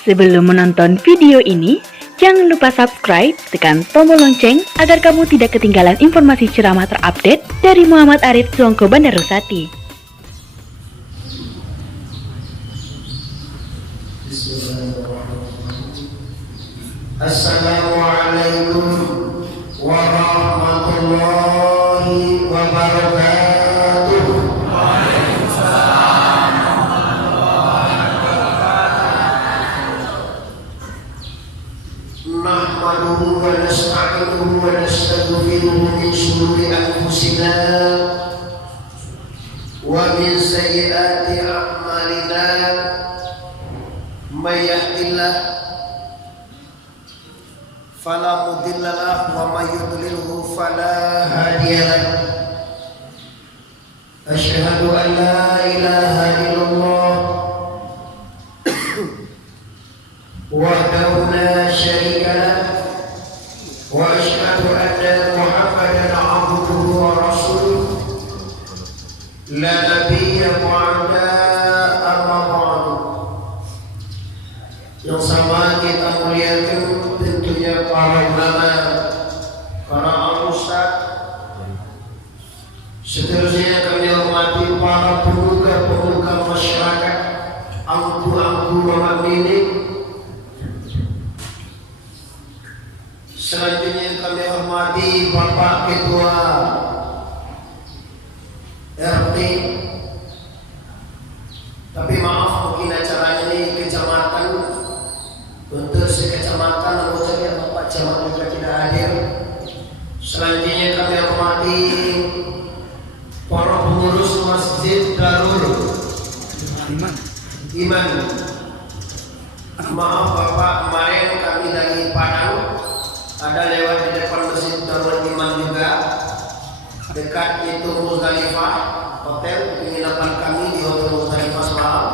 Sebelum menonton video ini, jangan lupa subscribe, tekan tombol lonceng agar kamu tidak ketinggalan informasi ceramah terupdate dari Muhammad Arif Suongko Bandar Rusati. Assalamualaikum warahmatullahi wabarakatuh. Waalaikumsalam warahmatullahi wabarakatuh. Nahmaduhu wa nasta'inuhu wa nastaghfiruhu min shururi anfusina wa min sayyiati a'malina. May yahdihillahu fala mudilla lahu wa may yudlilhu fala hadiya lahu. Asyhadu an la ilaha illallah wahdahu la syarika lahu wa asyhadu anna Muhammadan abduhu wa rasuluh la nabiyya ba'da amma ba'du. Yang sama kita muliakan tentunya para ulama, para ustaz. Seterusnya kami hormati para pemuka-pemuka masyarakat, angku-angku Muhammad ini. Selanjutnya kami hormati Bapak Ketua RT. Tapi maaf, mungkin acara ini kecamatan. Untuk sekecamatan anggotanya Bapak Camat juga tidak hadir. Selanjutnya kami hormati para pengurus Masjid Darul Iman. Maaf Bapak, kemarin kami dari Padang ada lewat di depan Masjid Darul Iman juga, dekat itu Muzdalifah, hotel penginapan kami di Hotel Muzdalifah semalam.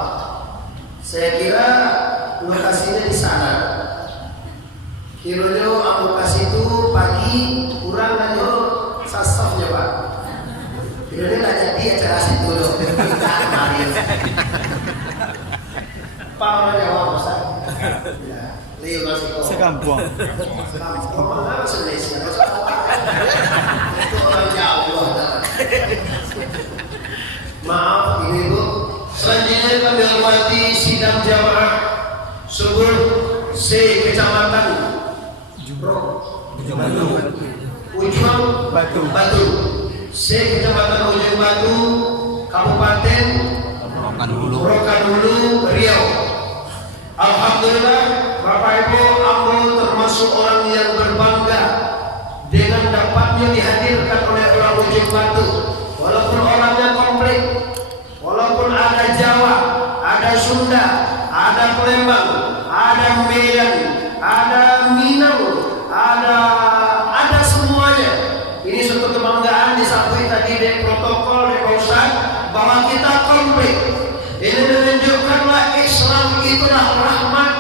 Saya kira lokasinya di sana. Kiranya lokasi itu pagi kurang dan yo sasafnya Pak. Kiranya nggak jadi acara situ loh. Pak orang Jawa Ustaz. Ya, Leo kasih kau. Sekampung. Sekampung mana Indonesia? Itu orang Jawa. Maaf ini Bu. Selanjutnya kami hormati sidang jamaah Subur C Kecamatan Ujung Batu C Kecamatan Ujung Batu Kabupaten Rokan Hulu Riau. Alhamdulillah Bapak Ibu, Ambo termasuk orang yang berbangga dengan dapatnya dihadirkan oleh orang Ujung Batu. Walaupun orangnya komplit, walaupun ada Jawa, ada Sunda, ada Palembang, ada Medan, ada Minang, ada semuanya. Ini suatu kebanggaan disambut tadi dari protokol dari Pak Ustaz bahwa kita komplit. Ini menunjukkanlah Islam itulah rahmat,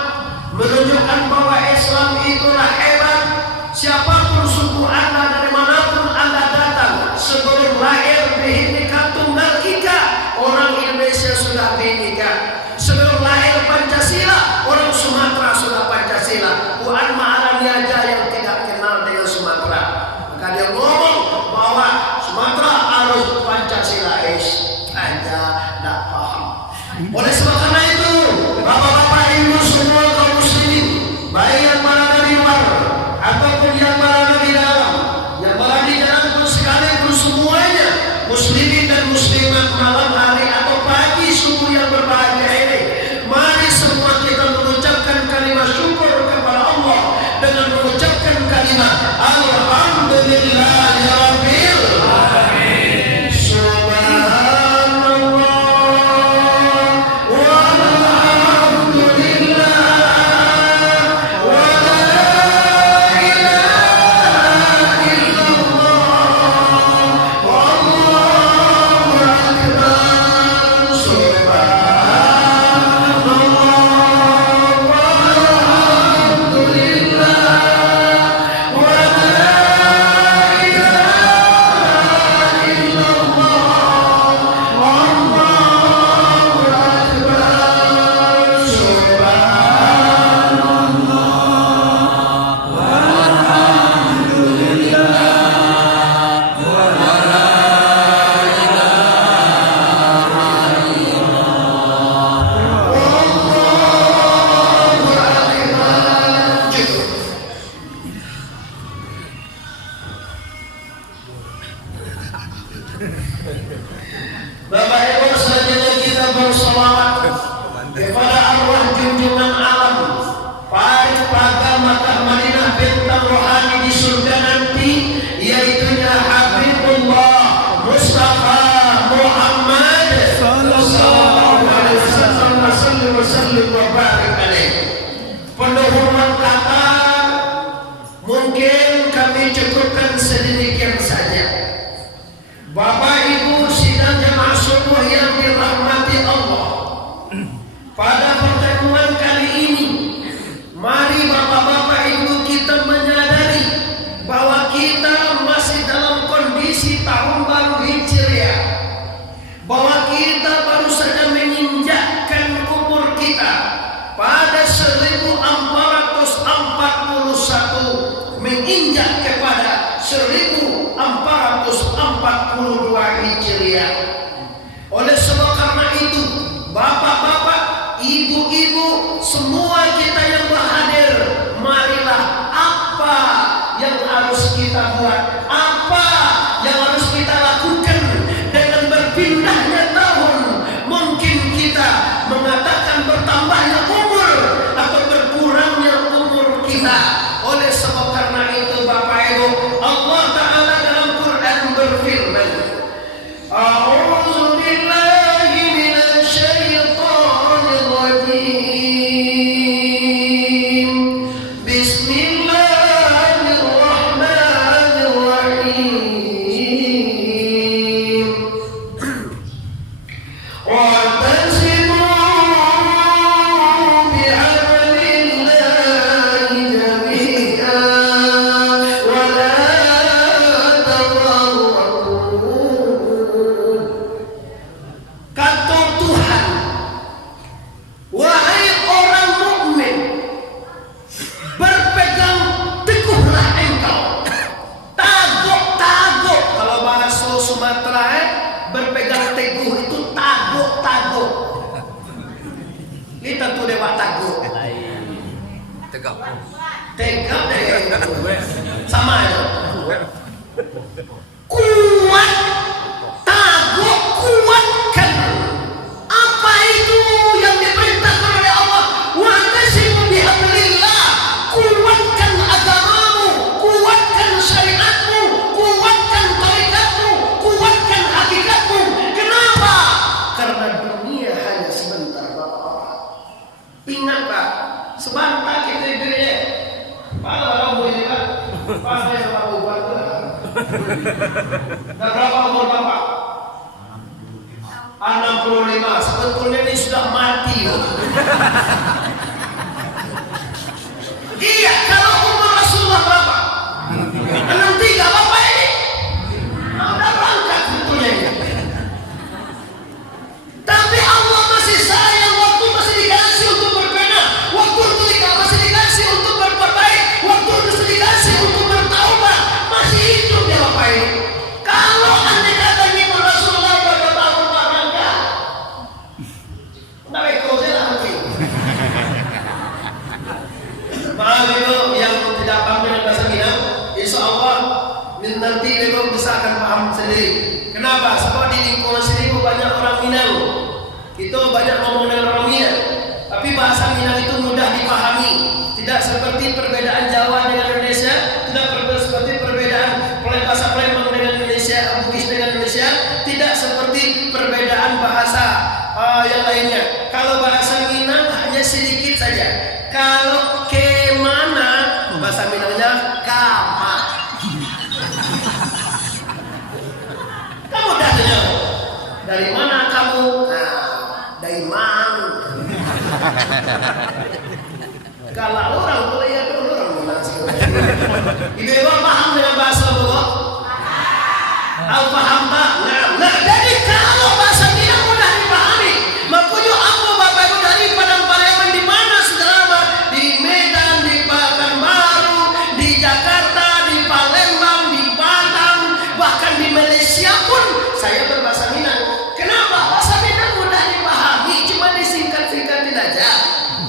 menunjukkan bahwa Islam itulah hebat. Siapapun suku Anda, dari manapun Anda datang, sebelum lahir bihinika tunggal ika, orang Indonesia sudah bihinika. Sebelum lahir Pancasila, orang Sumatera sudah Pancasila. Bukan Maharani aja yang tidak kenal dengan Sumatera. Maka dia ngomong bahwa Sumatera harus Pancasila aja tidak paham. Oleh sebab karena itu, bapak-bapak ibu semua kaum muslimin, baik yang berada di luar ataupun yang berada di dalam, yang berada di dalam pun sekaligus semuanya, muslimin dan muslimat malam hari atau pagi subuh yang berbahagia ini, mari semua kita mengucapkan kalimat syukur kepada Allah dengan mengucapkan kalimat Alhamdulillahirabbil alamin. Subhanallah walhamdulillah wa la ilaha illallah wallahu akbar. Bapak Ibu selanjutnya kita bersolawat kepada arwah junjungan alam pada Makkah Madinah bintang rohani di surga nanti, yaitu Habibullah Mustafa Muhammad sallallahu alaihi wasallam wa barik alaih. Penuh hormat kata, mungkin kami cukupkan sedemikian saja. Bapak Ibu sidang jamaah subuh yang dirahmati Allah, pada pertemuan kali ini mari Bapak-bapak Ibu kita menyadari bahwa kita masih dalam kondisi tahun baru Hijriah, bahwa kita baru saja menginjakkan umur kita pada 1441 menginjak kepada 1442 Hijriah. Oleh sebab karena itu, bapak-bapak, ibu-ibu, semua kita yang berhadir, marilah apa yang harus kita buat, apa yang harus kita lakukan dengan berpindahnya tahun. Mungkin kita mengatakan bertambahnya umur atau berkurangnya umur kita. Oleh sebab karena itu, Bapak Ibu, Allah Ta'ala dalam Quran berfirman, A'udzu billahi minasy syaithanir rajim. Bismillahirrahmanirrahim. Wa'tasimu bihablillahi jami'an wa la tafarraqu. Kata Tuhan, wahai orang mukmin, berpegang teguhlah engkau. Taguk-taguk, kalau bahasa Sumatera berpegang teguh itu taguk-taguk. Ini tentu dewa taguk. Tegak. Tegak deh. Sama aja. Kuat, taguk, kuatkan. Apa itu yang diperintahkan oleh Allah? Wa'tasimu bihablillah. Kuatkan agamamu, kuatkan syariatmu, kuatkan tarikatmu, kuatkan hakikatmu. Kenapa? Karena dunia hanya sebentar, Bapak. Ingat Pak, sebentar kita diri. Kalau boleh Pak, Pak saya sama buat. Dan berapa umur Bapak? 65. Sebetulnya ini sudah mati. Iya, kalau umur Rasulullah berapa? 63. Bapak ini udah berangkat sebetulnya ini. Tapi Allah masih sayang, waktu masih dikasih untuk berbeda, waktu itu masih dikasih untuk berbuat baik, waktu itu dikasih untuk bertaubat, masih hidup ya Bapak ini. Kalau andai kata ini Rasulullah pada tahun berangkat, nah itu saja nanti. Maaf Ibu yang tidak paham dengan bahasa Minang, insya Allah nanti Ibu bisa akan paham sendiri. Kenapa? Sebab di lingkungan sini banyak orang Minang. Itu banyak ngomong dengan orang Minang. Tapi bahasa Minang itu mudah dipahami. Tidak seperti perbedaan Jawa dengan Indonesia, tidak seperti perbedaan bahasa Palembang dengan Indonesia, Bugis dengan Indonesia, tidak seperti perbedaan bahasa yang lainnya. Kalau bahasa Minang hanya sedikit saja. Kalau kemana, bahasa Minangnya kama. Kamu datanya dari mana kamu? Nah, dari mana? Kalau orang boleh ya orang Minang sih. Ibu paham dengan bahasa Bapak? Al-paham tak? Nah, jadi kalau bahasa Minang mudah dipahami, makanya apa Bapak Ibu dari Padang Pariaman di mana saudara? Di Medan, di Pekanbaru, di Jakarta, di Palembang, di Batam, bahkan di Malaysia pun saya berbahasa Minang. Kenapa? Bahasa Minang mudah dipahami, cuma disingkat-singkatin aja.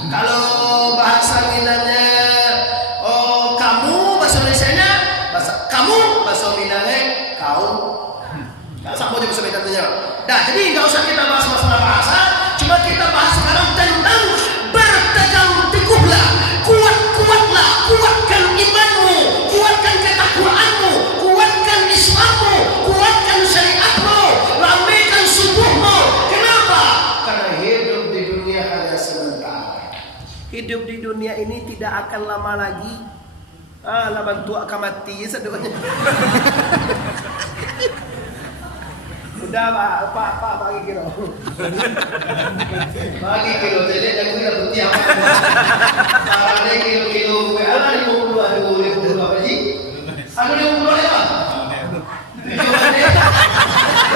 Kalau bahasa Minangnya kamu, bahasa Indonesianya bahasa kamu, bahasa Minangnya kau. katanya. Nah, jadi nggak usah kita bahas masalah bahasa, cuma kita bahas sekarang tentang bertegang teguhlah, kuatlah, kuatkan imanmu, kuatkan ketakwaanmu, kuatkan Islammu, kuatkan syariatmu, ramaikan subuhmu. Kenapa? Karena hidup di dunia hanya sementara. Hidup di dunia ini tidak akan lama lagi. Laban tua akan mati seduanya. Udah Pak bagi kilo. Bagi kilo jadi dan kita putih apa? Ada kilo gue ada 50 apa sih? Ada 50 ya?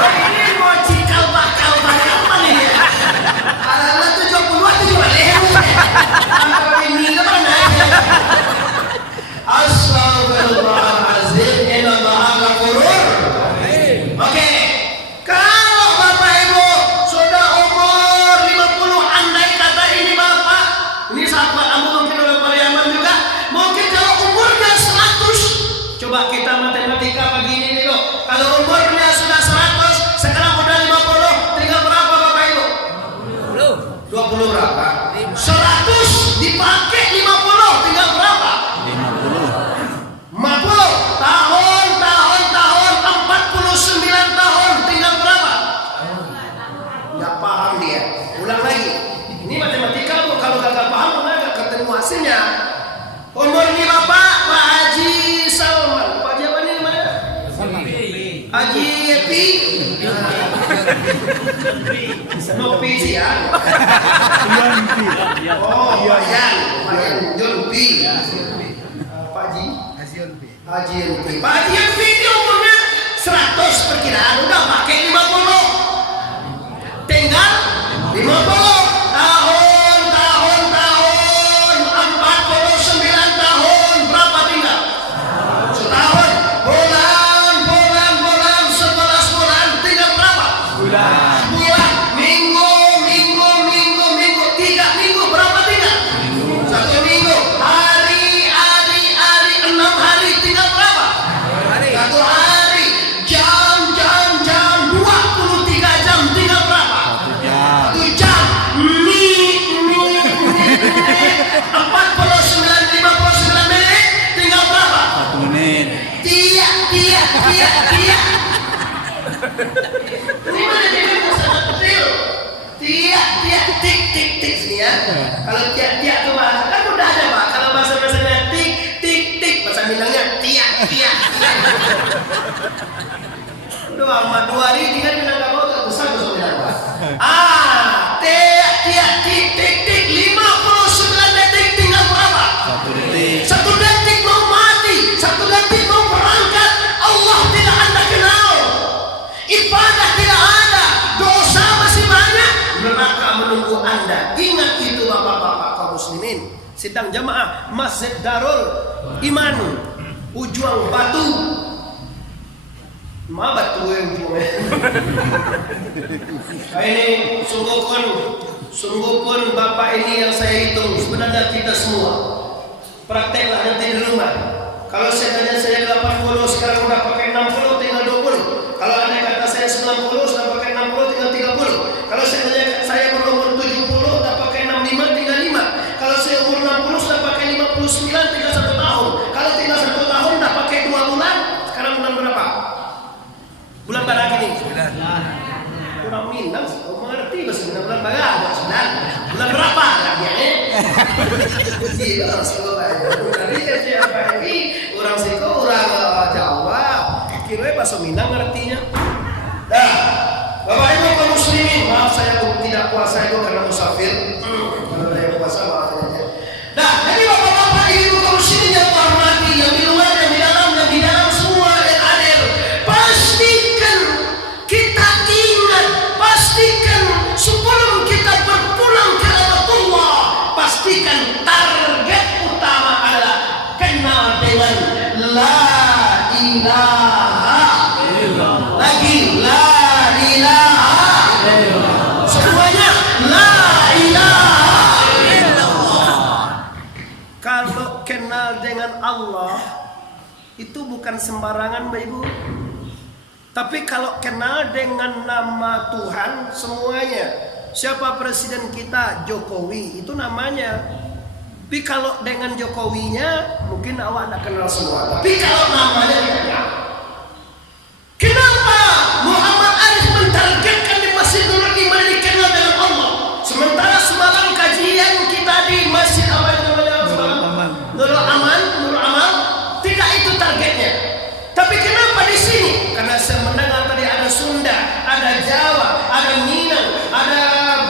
Ini mau cikal bakal banyak apa nih? Ada 70 leher. Apa ini mana? Astagfirullahaladzim, inna maha ghafurur. Oke. Kalau Bapak Ibu sudah umur 50, andai kata ini Bapak, ini sahabat Abu mungkin udah Mariaman juga, mungkin kalau umurnya 100, coba kita matematika pagi ini dulu. Kalau umurnya sudah 100, sekarang udah 50, tinggal berapa Bapak Ibu? 20 berapa? 100 dipakai 50, tinggal berapa? 50 tahun, 49 tahun, tinggal berapa? Gak paham dia. Ulang lagi. Ini matematika Bu, kalau gak paham gak ketemu hasilnya. Umurnya Bapak, Pak Haji Salman. Pak Haji apa nih namanya? Haji Epi. Nopi sih ya. Oh, Yan Jonpi. Pak Haji Haji Yanti. Pak Haji Yanti ini umurnya 100 perkiraan, udah pakai 50. Tinggal 50 tahun, 49 tahun, berapa tinggal? Setahun, bulan, 11 bulan, tinggal berapa? Bulan, minggu, 3 minggu, berapa tinggal? 1 minggu, hari, 6 hari, tinggal berapa? 1 hari, jam, 23 jam, tinggal berapa? 1 jam, 59 menit, tinggal berapa? 1 menit. Tiak. Ini mana jadi sangat kecil. Tiak, tik sini ya. Kalau tiak itu bahasa kan udah ada Pak. Kalau bahasa-bahasanya tik, bahasa Minangnya tiak. Udah amat 2 hari tinggal Minang Kabau terbesar bahasa Minang Pak. Tiak, tik, 59 detik tinggal berapa? 1 detik. 1 detik mau mati, 1 detik mau berangkat. Allah tidak Anda kenal, ibadah tidak ada, dosa masih banyak, neraka menunggu Anda. Ingat itu bapak-bapak kaum muslimin. Sidang jamaah Masjid Darul Iman Ujuang Batu. Batu yang ini sungguh pun bapak ini yang saya hitung sebenarnya kita semua prakteklah nanti di rumah. Kalau saya 80, sekarang udah pakai 60, tinggal 20. Kalau anda kata saya 90, sudah pakai 60, tinggal 30. Kalau saya berumur 70, sudah pakai 65, tinggal 5. Kalau saya umur 60, sudah pakai 59, tinggal 1 tahun. Kalau tinggal 1 tahun, sudah pakai 2 bulan. Sekarang bulan berapa? Bulan berapa ini? 9. Kurang Minang, mengerti bahasa Minang bulan berapa? 9. Bulan berapa? Iya, orang Siko, orang Jawa, kira bahasa Minang ngertinya. Nah, Bapak Ibu kaum muslimin, maaf saya tidak puasa itu karena musafir. Kalau saya puasa maaf saja. Nah, jadi Bapak-bapak Ibu kaum muslimin yang hormati, yang di luar, yang di dalam semua yang hadir, pastikan kita ingat, pastikan sebelum kita berpulang ke Allah, pastikan target utama adalah kenal dengan la ilaha illallah. Lagi la ilaha illallah. Semuanya la ilaha illallah. Kalau kenal dengan Allah itu bukan sembarangan Bapak Ibu. Tapi kalau kenal dengan nama Tuhan semuanya. Siapa presiden kita? Jokowi, itu namanya. Tapi kalau dengan Jokowinya mungkin awak tidak kenal semua. Tapi kalau namanya tidak. Kenapa Muhammad Arif mentargetkan di Masjid Nurul Iman dikenal dengan Allah? Sementara semalam kajian kita di Masjid Nurul Amal, tidak itu targetnya. Tapi kenapa di sini? Karena saya mendengar tadi ada Sunda, ada Jawa, ada Minang, ada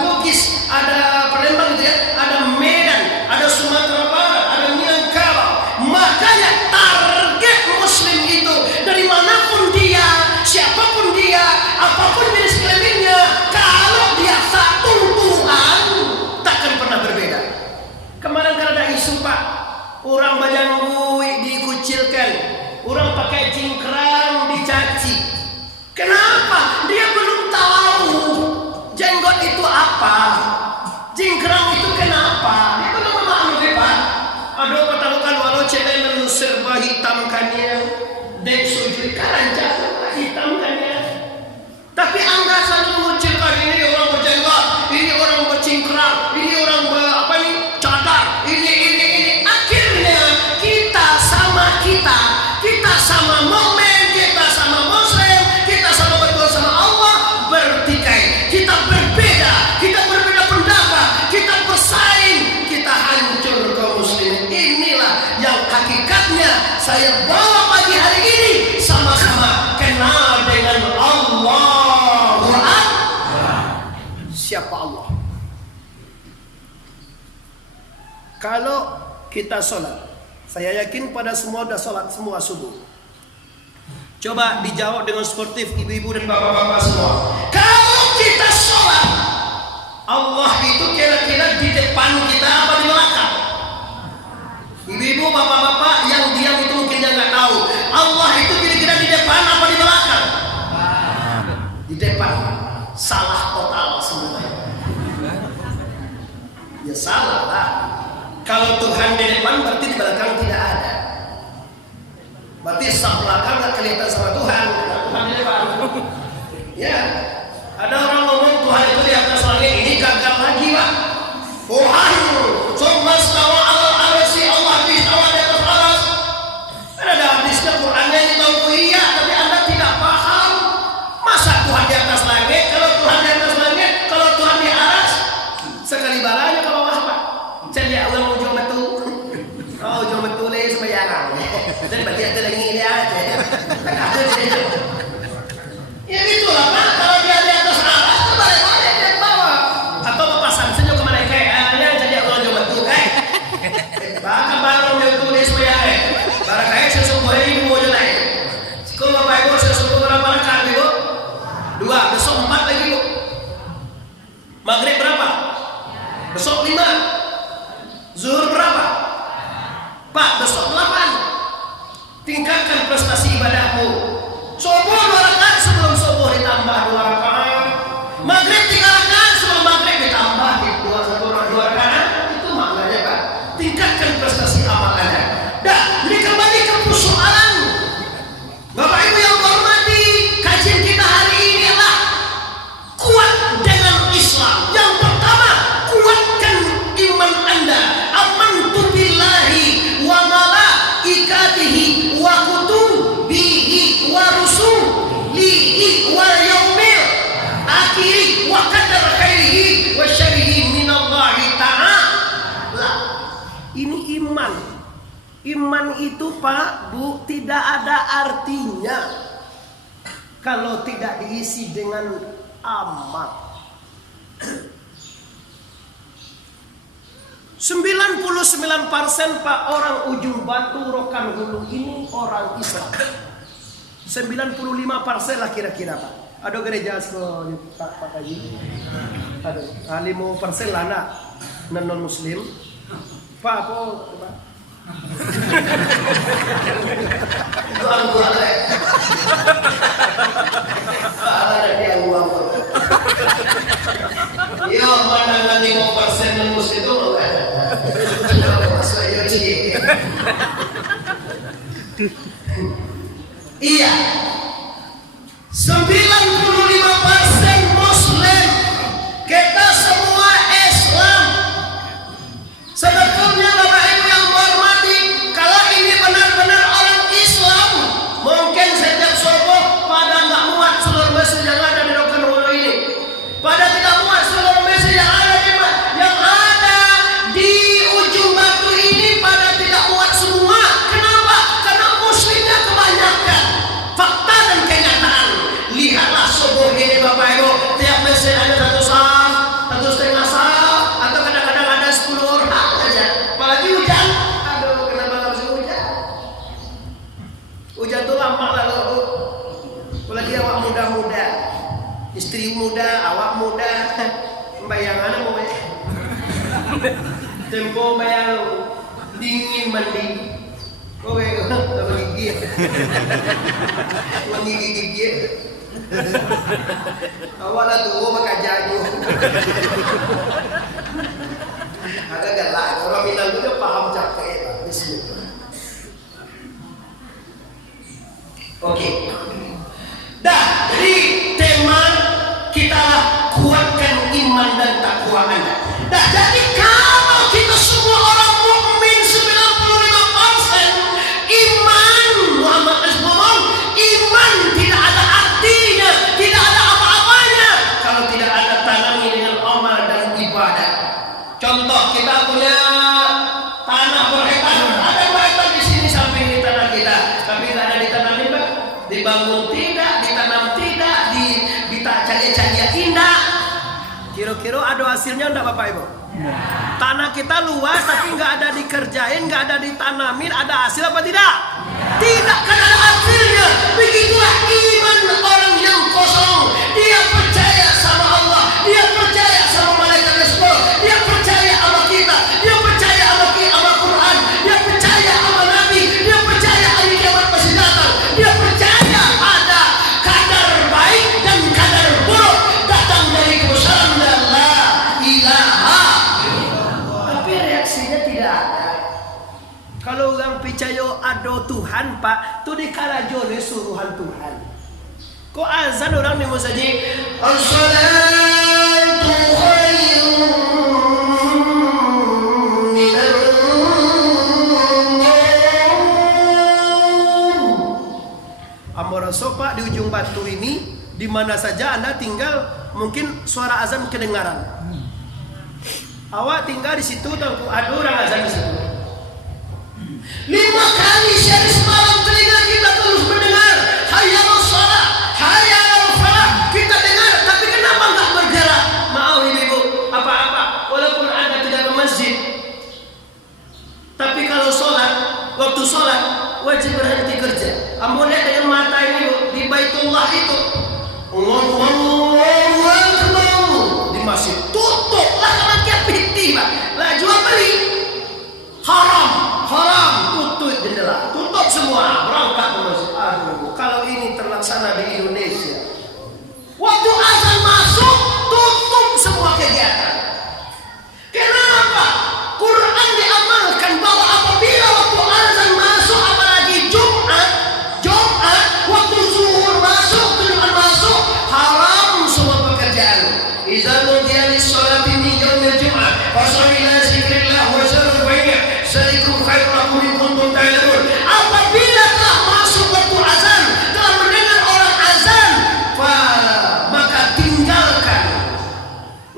Bugis, ada Palembang, ada Medan, ada Sumatera Barat, ada Minangkabau. Makanya target Muslim itu dari manapun dia, siapapun dia, apapun jenis kelaminnya, kalau dia satu Tuhan, takkan pernah berbeda. Kemarin kan ada isu Pak, orang Bajanggui dikucilkan, orang pakai cingkrang dicaci. Kenapa? Dia belum tahu jenggot itu apa, cingkrang itu kenapa. Dia belum memahami Pak. Aduh, katakan walau celen serba hitamkannya, dek sujud karanca hitamkannya. Tapi Anda selalu mengucilkan ini orang berjenggot, ini orang bercingkrang, ini orang cadar, ini. Akhirnya kita sama mukmin, kita sama muslim, kita sama betul sama Allah bertikai. Kita berbeda pendapat, kita bersaing, kita hancur kaum muslimin. Inilah yang hakikatnya saya bawa pagi hari ini, sama-sama kenal dengan Allah. Siapa Allah? Kalau kita sholat, saya yakin pada semua sudah sholat semua subuh. Coba dijawab dengan sportif ibu-ibu dan bapak-bapak semua. Kalau kita sholat, Allah itu kira-kira di depan kita apa di belakang? Ibu-ibu, bapak-bapak yang diam itu mungkin dia nggak tahu. Allah itu kira-kira di depan apa di belakang? Di depan. Salah total semuanya. Ya salah lah. Kalau Tuhan di depan berarti di belakang tidak ada. Berarti sah belakang nggak kelihatan sama Tuhan. Tuhan di depan. Ya. Ada orang ngomong Tuhan itu di atas langit, ini gagal lagi Pak. Tuhan cuma stawa alal arsi, Allah istawa di atas aras. Kan ada hadisnya Qurannya ini tahu iya, tapi Anda tidak paham. Masa Tuhan di atas langit? Kalau Tuhan di atas langit, kalau Tuhan di aras, sekali balanya ke bawah Pak. Jadi Allah mau jual betul. Oh, jual betul les bayaran. Dan berarti ada lagi ini aja. Ya itulah Pak. Kalau dia di atas aras, itu balik-balik dia ke bawah. Atau Bapak Samson juga kemana kayaknya jadi Allah jual betul kan? Bahkan baru jual betul les bayaran. Barang kaya sesuatu ini mau jual lain. Kalau Bapak Ibu sesuatu berapa rakaat Ibu? 2, besok 4 lagi Bu. Maghrib berapa? Besok 5. Zuhur berapa? Pak, besok 8. Tingkatkan prestasi ibadahmu. Subuh 2 rakaat, sebelum subuh ditambah 2 rakaat. Maghrib 3 rakaat, sebelum maghrib ditambah 2 rakaat. Itu maknanya Pak. Tingkatkan prestasi amal Anda. Dah, ini kembali ke persoalan. Bapak Ibu yang hormati, kajian kita hari ini adalah kuat dengan Islam. Yang pertama, kuatkan iman Anda. Amantu billahi wa malaikatihi wa kutubihi wa rusulihi wa yaumil akhir wa qadar khairihi wa syarrihi minallahi ta'ala. Ini iman. Iman itu Pak, Bu, tidak ada artinya kalau tidak diisi dengan amal. 99% Pak orang Ujung Batu Rokan Hulu ini orang Islam. 95% lah kira-kira Pak. Ada gereja Pak Haji. Ada 5% lah nak non Muslim. Pak apa Pak? Tuhan boleh. Ada dia uang. Yo mana nanti 5% non Muslim itu iya. 95% Muslim. Kita semua Islam. Sebetulnya Bapak Ibu yang menghormati, kalau ini benar-benar orang Islam, mungkin setiap subuh pada nggak muat seluruh masjid yang ada di Rokan Hulu ini. Pada tidak muat seluruh masjid yang ada di ujung batu ini, pada tidak muat semua. Kenapa? Karena muslimnya kebanyakan. Fakta dan kenyataan. Lihatlah subuh ini Bapak Ibu, tiap masjid ada satu saf, satu setengah saf, atau kadang-kadang ada 10 orang aja. Apalagi hujan. Aduh, kenapa nggak bisa hujan? Hujan tuh lama lalu. Apalagi awak muda-muda, istri muda, awak muda, bayangan mau tempo bayang dingin mandi. Oke, apa gigi? Wangi gigi. Awak lah tuh makan jago. Ada galak. Orang Minang itu dia paham capek. Bismillah. Oke. Dah, jadi tema kita kuatkan iman dan takwa Anda. Dah, jadi kalau kita semua orang mukmin 95% iman, Muhammad ngomong, iman tidak ada artinya, tidak ada apa-apanya kalau tidak ada tanami dengan amal dan ibadah. Contoh, kita punya tanah berhektar, ada berhektar di sini samping di tanah kita, tapi tidak ada ditanami, Pak. Dibangun tidak, ditanam tidak, dicari-cari indah. Kira-kira ada hasilnya enggak Bapak Ibu? Tanah kita luas tapi nggak ada dikerjain, nggak ada ditanamin, ada hasil apa tidak? Tidak, kan ada hasilnya. Begitulah iman orang yang kosong. Dia percaya sama Allah, dia percaya sama malaikat Rasul, dia percaya sama kita, dia percaya sama Quran, dia percaya sama Nabi, dia percaya hari kiamat masih datang, dia percaya ada kadar baik dan kadar buruk datang dari kebesaran Allah. Ilaha. Tapi reaksinya tidak ada. Kalau orang percaya ada Tuhan, Pak, itu dikarajone suruhan Tuhan. Kok azan orang di masjid? As-salatu khairun minan nawm. Amora sopa di ujung batu ini, di mana saja Anda tinggal, mungkin suara azan kedengaran. Awak tinggal di situ, tahu ada orang azan di situ. 5 kali sehari semalam telinga kita terus mendengar hayya al-shalah, hayya al-falah. Kita dengar, tapi kenapa enggak bergerak? Maaf ibu, apa-apa. Walaupun Anda tidak ke masjid, tapi kalau sholat, waktu sholat wajib berhenti kerja. Ambo lihat dengan mata ini di Baitullah itu, Allahu Akbar, di masjid tutuplah karena dia pitih, Pak. Lah jual beli haram, tutup jendela, tutup semua, berangkat ke masjid. Aduh, kalau ini terlaksana di Indonesia, waktu azan masuk tutup semua kegiatan. Kenapa? Quran diamalkan bahwa apabila waktu azan masuk, apalagi Jumat, waktu zuhur masuk, Jumat masuk, haram semua pekerjaan. Idza nudiya lis-sholati min yaumil jum'ah fas'au ila dzikrillah wa zarul bai'a dzalikum khairul lakum in kuntum ta'lamun. Apabila telah masuk waktu azan, telah mendengar orang azan, maka tinggalkan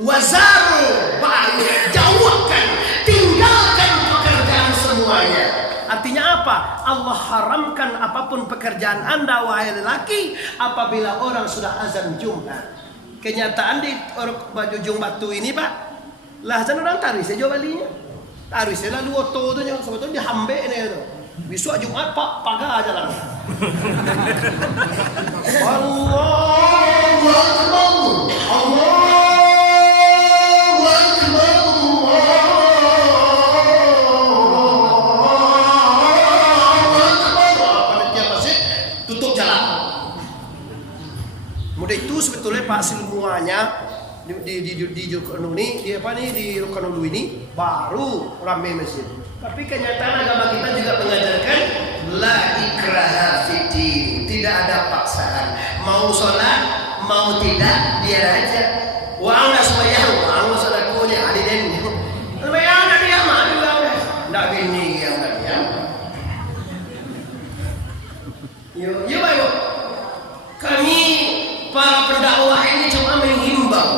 wazarul bai'a, jauhkan, tinggalkan pekerjaan semuanya. Artinya apa? Allah haramkan apapun pekerjaan Anda wahai lelaki apabila orang sudah azan Jumat. Kenyataan di baju ujung batu ini, Pak, lah azan orang taris saja balinya. Taris lalu oto tu yang sebetulnya dihambe ini tu. Besok Jumat Pak pagar aja lah. Allahu Akbar. Allahu Akbar. Tutup jalan. Mudah itu sebetulnya Pak semuanya di Rokan ini, di Rokan Hulu ini baru ramai masjid. Tapi kenyataan agama kita juga mengajarkan la ikraha fiddin, tidak ada paksaan. mau sholat mau tidak dia aja. Wah nggak sembahyang, wah sholat punya ada den. Sembahyang nggak dia mah juga udah. Nggak bini yang nggak dia. Yuk ayo. Kami para pendakwah ini cuma menghimbau,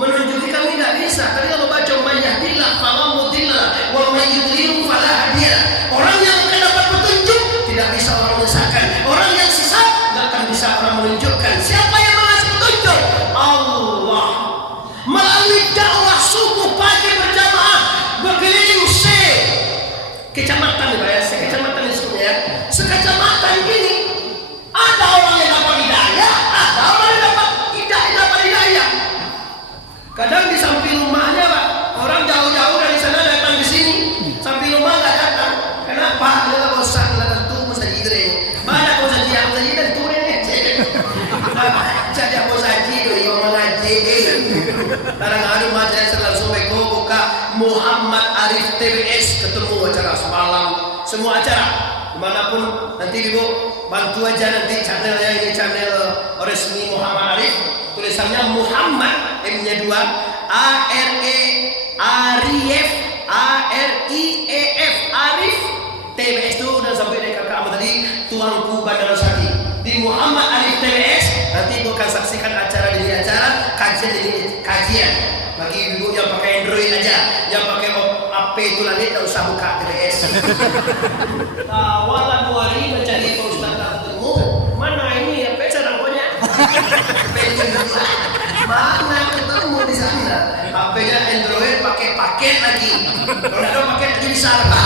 menunjuki kami tidak bisa. Tadi kalau baca mayyadillah fala mudilla wa mayyudlil fala hadiya. Orang yang akan dapat petunjuk tidak bisa orang menyesatkan. Orang yang sesat tidak akan bisa orang menunjukkan. Siapa yang mengasih petunjuk? Allah. Melalui dakwah subuh pagi berjamaah berkeliling kecamatan ya, sekecamatan ini sebenarnya. Sekecamatan ini ada orang yang dapat hidayah, ada orang yang dapat hidayah. Kadang di samping rumahnya Pak, orang jauh-jauh dari sana datang ke sini, samping rumah nggak datang. Kenapa? Dia nggak bosan, nggak tentu mesti idre. Mana bosan dia, dan turun ya. Jadi bosan itu yang mengaji. Kadang ada majelis langsung beko buka Muhammad Arif TBS, ketemu acara semalam, semua acara dimanapun nanti ibu bantu aja nanti channelnya ini channel resmi Muhammad Arif, tulisannya Muhammad M-nya 2 Arif Arif TBS itu udah sampai dari kakak Ahmad tadi tuanku Bandar Saki di Muhammad Arif TBS. Nanti ibu akan saksikan acara demi acara, kajian demi kajian. Bagi ibu yang pakai Android aja, yang pakai HP itu lagi tidak usah buka TBS. Walau 2 hari mencari Pak Ustaz tak ketemu, mana ini HP sarangkonya? Mana ketemu di sana? HP-nya Android pakai paket lagi. Kalau ada paket lagi bisa apa?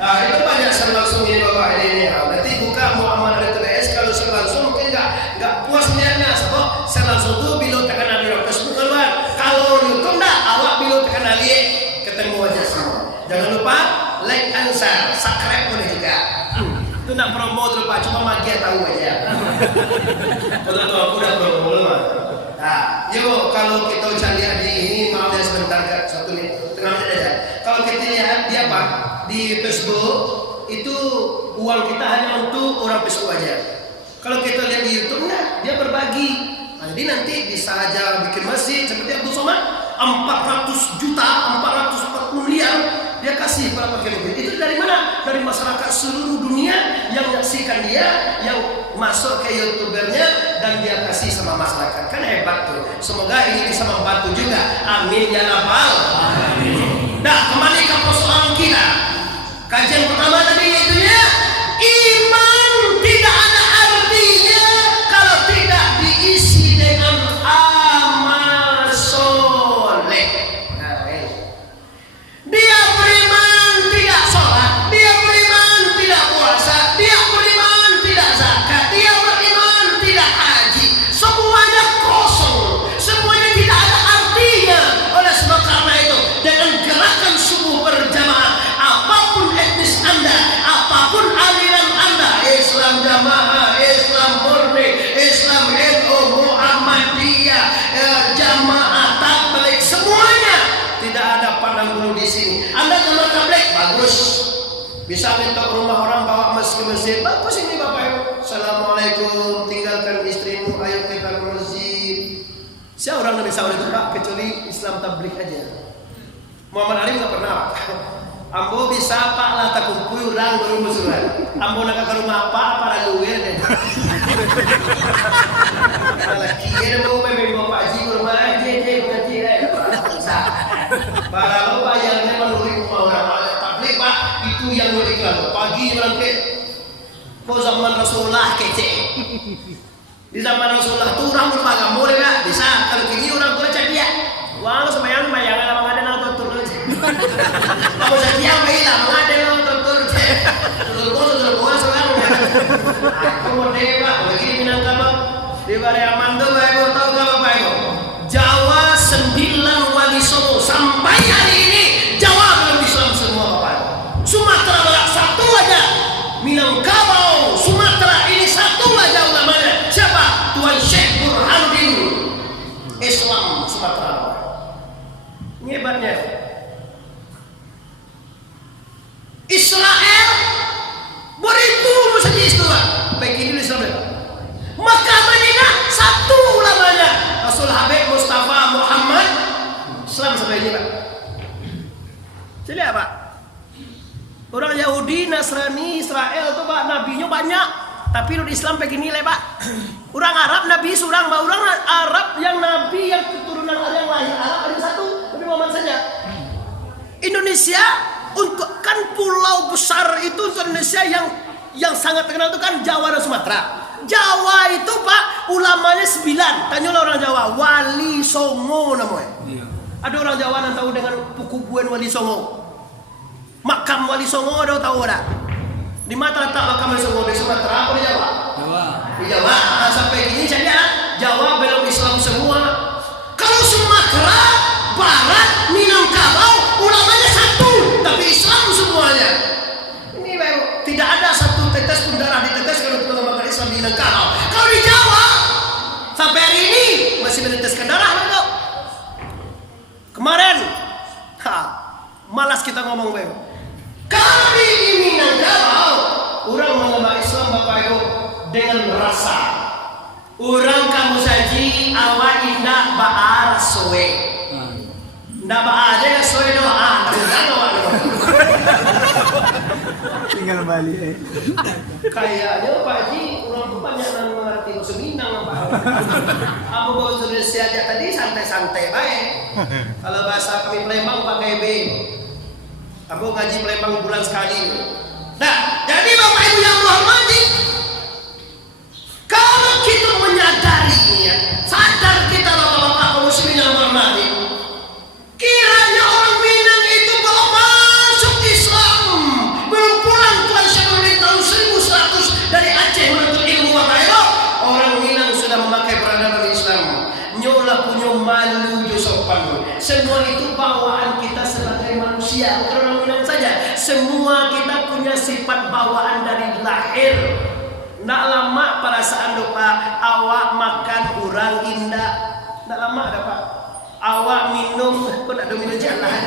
Nah itu banyak langsung ini bapak ini. Nanti buka Muhammad Arif TBS. Kalau langsung mungkin nggak puas melihatnya. Sebab langsung tuh bilo tekan ali rokas keluar. Kalau YouTube nggak awak bilo tekan ali ketemu aja semua. Jangan lupa like and share, subscribe boleh juga. Itu nggak promo terus Pak, cuma magia tahu aja. Kalau aku udah promo mah. Nah, yuk kalau kita lihat di ini maaf ya sebentar Kak, 1 menit, tengah menit aja. Kalau kita lihat di apa di Facebook itu uang kita hanya untuk orang Facebook aja. Kalau kita lihat di YouTube nah, dia berbagi. Nah, jadi nanti bisa aja bikin masjid seperti Abdul Somad 400 juta, 440 miliar dia kasih pada pakai mobil. Itu dari mana? Dari masyarakat seluruh dunia yang menyaksikan dia, yang masuk ke YouTubernya dan dia kasih sama masyarakat. Kan hebat tuh. Semoga ini bisa membantu juga. Amin ya rabbal alamin. Nah, kembali ke persoalan kita. Kajian pertama tadi yaitunya iman tidak ada artinya kalau tidak diisi dengan amal soleh. Nah, dia beriman tidak sholat, dia beriman tidak puasa, dia beriman tidak zakat, dia beriman tidak haji. Semuanya kosong, semuanya tidak ada artinya. Oleh sebab karena itu, dengan gerakan subuh berjamaah, apapun etnis Anda, apapun aliran Anda, Islam jamaah, Islam murni, Islam NU, Muhammadiyah, jamaah tabligh, semuanya tidak ada pandang bulu di sini. Anda jamaah tabligh bagus, bisa minta rumah orang bawa ke masjid, bagus ini Bapak Ibu. Assalamualaikum, tinggalkan istrimu, ayo kita ke masjid. Siapa orang Nabi SAW itu Pak, kecuali Islam tabligh aja. Muhammad Ali nggak pernah. Ambo bisa Pak lah tak kumpul orang baru musuhan. Ambo nak ke rumah apa lalu deh. Lagi dia mau main bawa Pak Haji ke rumah aja ngaji bisa. Para lupa yang menurut rumah orang tabligh Pak itu yang iklan pagi berangkat. Kau zaman Rasulullah kece. Di zaman Rasulullah tuh orang bermagang boleh nggak? Bisa. Kalau kini orang tua cedia. Wah sembahyang bayangan apa ada nang tutur. Kamu setia baiklah ada nang tutur. Tutur sekarang. Kamu dewa lagi di Minangkabau. Di Bariaman tuh Bapak Ibu tahu nggak Bapak Ibu? Jawa 9 wali songo sampai hari ini Jawa belum Islam semua Bapak Ibu. Sumatera Barat 1 aja. Minangkabau, Sumatera ini 1 aja ulamanya. Siapa? Tuan Syekh Burhanuddin. Islam Sumatera Barat. Ini hebatnya. Israel beribu saja istilah. Baik ini Islam. Maka sampai ini Pak. Jadi apa? Orang Yahudi, Nasrani, Israel tuh Pak, nabinya banyak. Tapi udah Islam pakai nilai Pak. Orang Arab nabi seorang, Pak. Orang Arab yang nabi yang keturunan yang lahir Arab ada satu, Nabi Muhammad saja. Indonesia untuk kan pulau besar itu untuk Indonesia yang sangat terkenal itu kan Jawa dan Sumatera. Jawa itu Pak ulamanya 9. Tanya orang Jawa, Wali Songo namanya. Ada orang Jawa yang tahu dengan Pukubuan Wali Songo. Makam Wali Songo ada tahu ada? Di mana letak makam Wali Songo? Di Sumatera atau di Jawa? Jawa. Di Jawa. Nah, sampai ini saya Jawa belum Islam semua. Kalau Sumatera Barat, Minangkabau ulamanya satu, tapi Islam semuanya. Ini baru tidak ada satu tetes pun darah diteteskan untuk mengembangkan Islam di Minangkabau. Kalau di Jawa sampai hari ini masih meneteskan darah itu. Kemarin, malas kita ngomong baik. Kalau di Minangkabau, orang mengembangkan Islam Bapak Ibu dengan rasa. Orang kamu saji awak indah baar soe. Ndak ada yang soe doa, ndak awak doa. Tinggal balik Kayaknya Pak Haji, orang tuh banyak yang mengerti bahasa Minang Pak. Aku bahasa Indonesia aja tadi santai-santai baik. Kalau bahasa kami Palembang pakai B. Aku ngaji Palembang bulan sekali. Nah, jadi Bapak Ibu yang menghormati, kalau kita menyadari ya, sadar kita Bapak-bapak kaum muslimin yang menghormati, kiranya orang Minang itu belum masuk Islam, belum pulang Tuhan Syekh di tahun 1100 dari Aceh menuntut ilmu Bapak Ibu, orang Minang sudah memakai peradaban Islam. Nyola punya malu jo sopan. Semua itu bawaan kita sebagai manusia, bukan orang Minang saja. Semua kita punya sifat bawaan dari lahir. Ndak lama perasaan lupa awak makan urang indah. Ndak lama ada Pak. Awak minum, kok ndak ada minum jalan.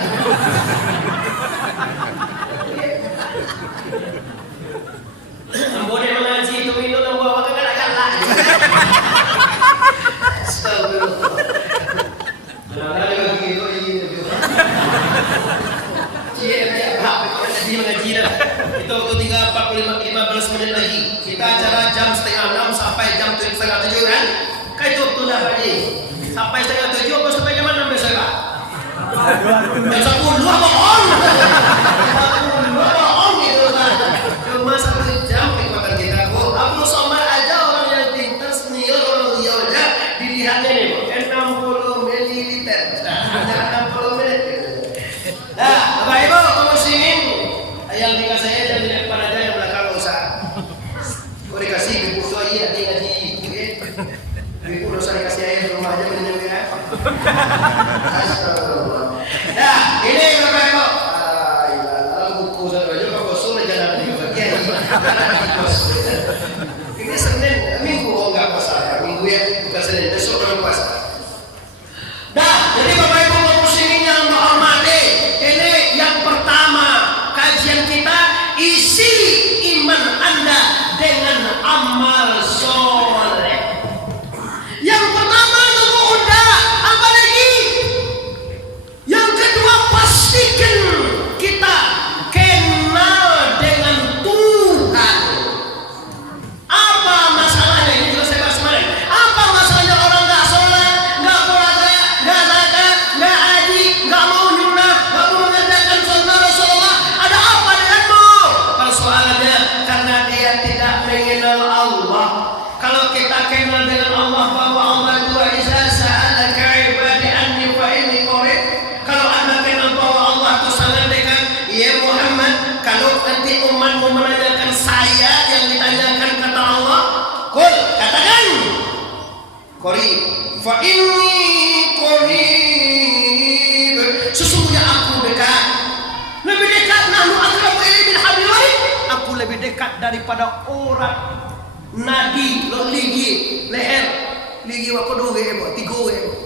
Boleh mengaji itu minum dan bawa ke galak-galak. Astagfirullah. Nah, ada begitu ini. Cie, jadi mengaji dah. Itu waktu tinggal 15 menit lagi. Kita acara jam 5:30 sampai jam 6:30 kan? Kayak itu waktu dah Pak. Sampai 6:30 apa sampai jam 6 besok Pak? Jam 10 bohong. 10 bohong itu Pak. Cuma 1 jam kekuatan kita. Abu Somad aja orang yang pintar senior orang Riau aja dilihatnya nih 60 ml. Hanya 60 menit. Nah, Bapak Ibu kaum muslimin, yang tinggal saya dan di depan aja yang belakang usah. Kau dikasih ibu tua iya dia ngaji, oke? Ibu dosa dikasih ayah di rumah aja menjadi ya. Astagfirullah. Nah, ini Bapak Ibu. Dalam buku saya baca Pak Kosul jangan ada juga kiai. Ini Senin, Minggu oh enggak puasa. Minggu ya bukan Senin, besok baru puasa. Nah, jadi Bapak Ibu kaum muslimin yang menghormati, ini yang pertama kajian kita isi iman Anda dengan amal soleh. Yang pertama kamu udah apa lagi? Yang kedua pastikan kita kenal dengan Tuhan. Apa masalahnya? Ini juga saya bahas kemarin. Apa masalahnya orang nggak sholat, nggak puasa, nggak zakat, nggak haji, nggak mau nyunah, nggak mau mengerjakan sunnah Rasulullah? Ada apa denganmu? Persoalannya karena dia tidak mengenal Allah. Kalau kita kenal dengan Allah, bahwa Allah dua iza sa'alaka ibadi anni fa inni qarib. Kalau Anda kenal bahwa Allah itu sangat dekat, ya Muhammad, kalau nanti umatmu menanyakan saya yang ditanyakan kata Allah, kul katakan qarib fa inni qarib, sesungguhnya aku dekat, lebih dekat. Nahnu aqrabu ilaihi min hablil warid, aku lebih dekat daripada orang nadi lo ligi leher ligi wa kodo ebo tigo ebo.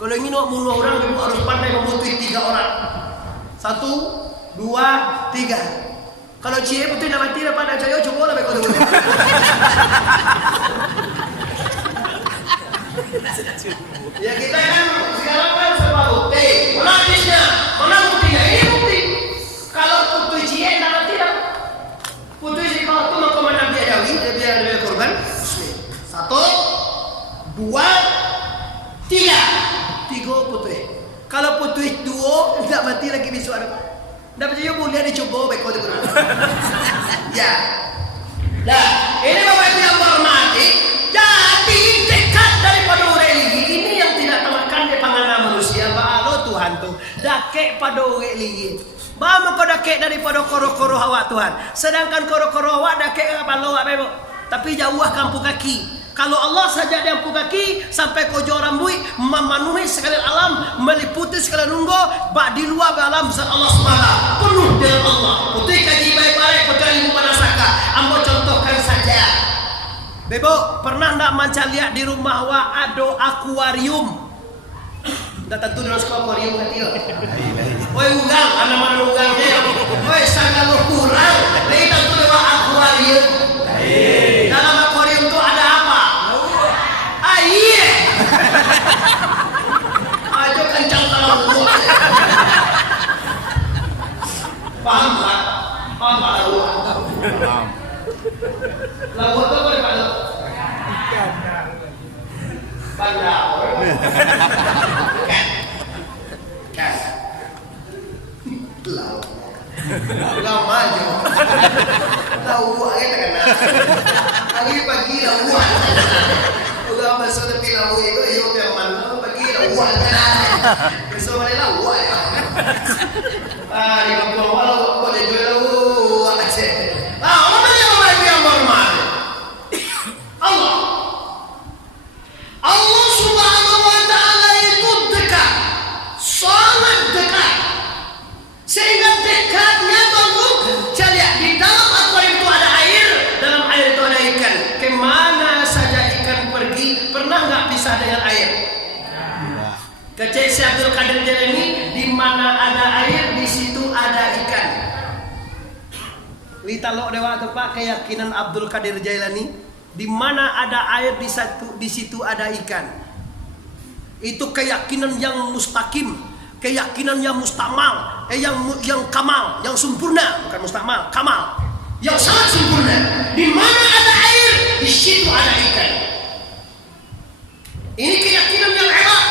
Kalau ingin membunuh orang ibu harus pandai memutuhi 3 orang. 1, 2, 3. Kalau cie betul nama tidak pada cayo coba lah bekodo. Ya kita kan sekarang kan serba bukti. Mana Tiga putih. Kalau putih dua, tidak mati lagi besok ada. Tidak percaya boleh dicoba baik kau tu. Ya. Nah, ini Bapak Ibu yang hormati, jadi dekat daripada religi ini yang tidak termakan di panganan manusia. Balo Tuhan tu, dakek pada religi. Bama kau dakek daripada koro-koro hawa Tuhan. Sedangkan koro-koro hawa dakek apa lo apa Ibu? Tapi jauh kampung kaki. Kalau Allah saja dia ampu kaki sampai kojo rambui memenuhi segala alam, meliputi segala nunggu, bak di luar alam zat Allah SWT penuh dengan Allah. Putih kaji baik-baik putih ilmu panasaka. Ambo contohkan saja. Bebo pernah ndak manca lihat di rumah wa ada akuarium? Ndak tentu dalam sekolah akuarium kan dia. Oi ugang, ana mana ugangnya? Oi sangat kurang. Ini tentu dalam akuarium. Dalam akuarium itu ada apa? Iya. Ajo kencang kalau gua. Paham tak? Paham tak lu? Paham. Lagu apa boleh Pak? Panda. Kan. Lau maju. Lau buat kita kena. Pagi lau buat. Udah masuk tepi lau itu yo yang mana pagi lau buat kena. Besok mana lau buat ya. Di kampung walau boleh jual lau aja. Namanya Bapak Ibu yang hormat. Allah Subhanahu wa taala itu dekat. Sangat dekat. Sehingga dekatnya bangku lihat di dalam akuarium itu ada air, dalam air itu ada ikan. Kemana saja ikan pergi, pernah nggak pisah dengan air? Kecil si Abdul Qadir Jailani, di mana ada air di situ ada ikan. Litalok dewa itu Pak, keyakinan Abdul Qadir Jailani, di mana ada air di situ ada ikan. Itu keyakinan yang mustaqim, keyakinan yang mustamal, yang kamal, yang sempurna, bukan mustamal, kamal, yang sangat sempurna. Di mana ada air, di situ ada ikan. Ini keyakinan yang hebat,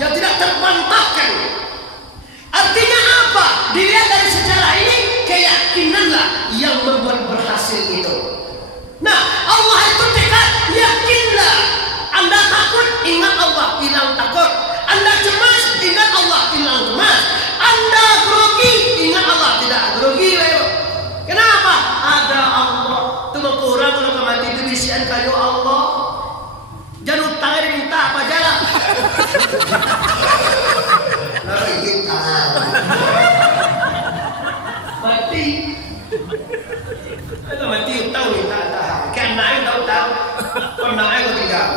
yang tidak terbantahkan. Artinya apa? Dilihat dari sejarah ini, keyakinanlah yang membuat berhasil itu. Nah, Allah itu dekat, yakinlah. Anda takut, ingat Allah, hilang takut. Anda cemas, ingat Allah, hilang cemas. Anda grogi, ingat Allah, tidak grogi. Kenapa? Ada Allah. Itu kurang kalau kamu mati itu bisian kayu Allah. Jangan utang minta apa jalan. Mati. Kalau mati utang minta tak. Kan naik tahu. Kon naik kau tinggal.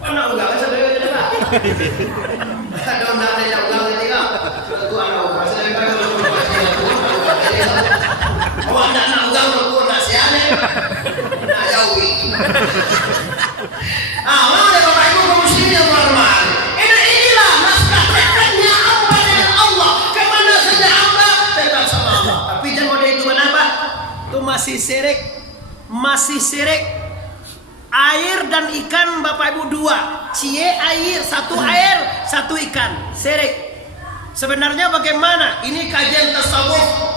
Mana ugang sedaya juga. Ada undang ada ugang juga. Itu anak ugang sedaya kalau awak nak ugang aku nak siane. Nak jauhi. Mana Bapak Ibu kaum muslimin yang hormat. Inilah naskah tekadnya hamba dengan Allah. Kemana saja hamba tetap sama Allah. Tapi jangan model itu kenapa? Itu masih syirik. Air dan ikan Bapak Ibu dua. Cie air, satu ikan. Syirik. Sebenarnya bagaimana? Ini kajian tasawuf.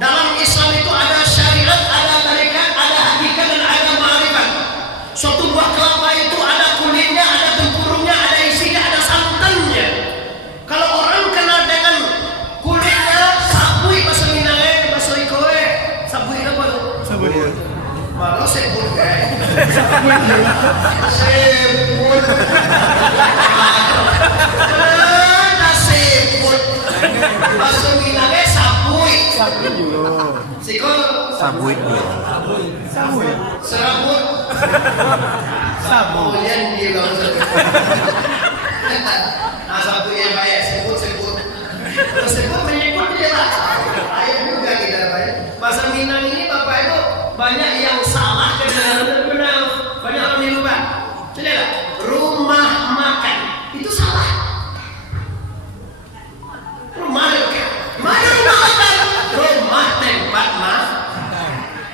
Dalam Islam itu ada syariat, ada tarekat, ada hakikat dan ada ma'rifat. Suatu buah kelapa itu ada kulitnya, ada tempurungnya, ada isinya, ada santannya. Kalau orang kenal dengan kulitnya, sabui bahasa Minangnya, bahasa Ikoe. Sabui apa tuh? Sabui. Malah sebut guys. Sebut. Sebut. Bahasa Minangnya sabui. Siko. Sabui. Serabut. Sabun. Yang dia kalau sebut. Sabun yang baik sebut. Kalau sebut menyebut dia lah. Ayat juga kita baik. Bahasa Minang ini Bapak Ibu banyak yang salah dan benar. Banyak orang yang lupa. Coba rumah makan itu salah. Rumah makan. Mana rumah makan? Rumah tempat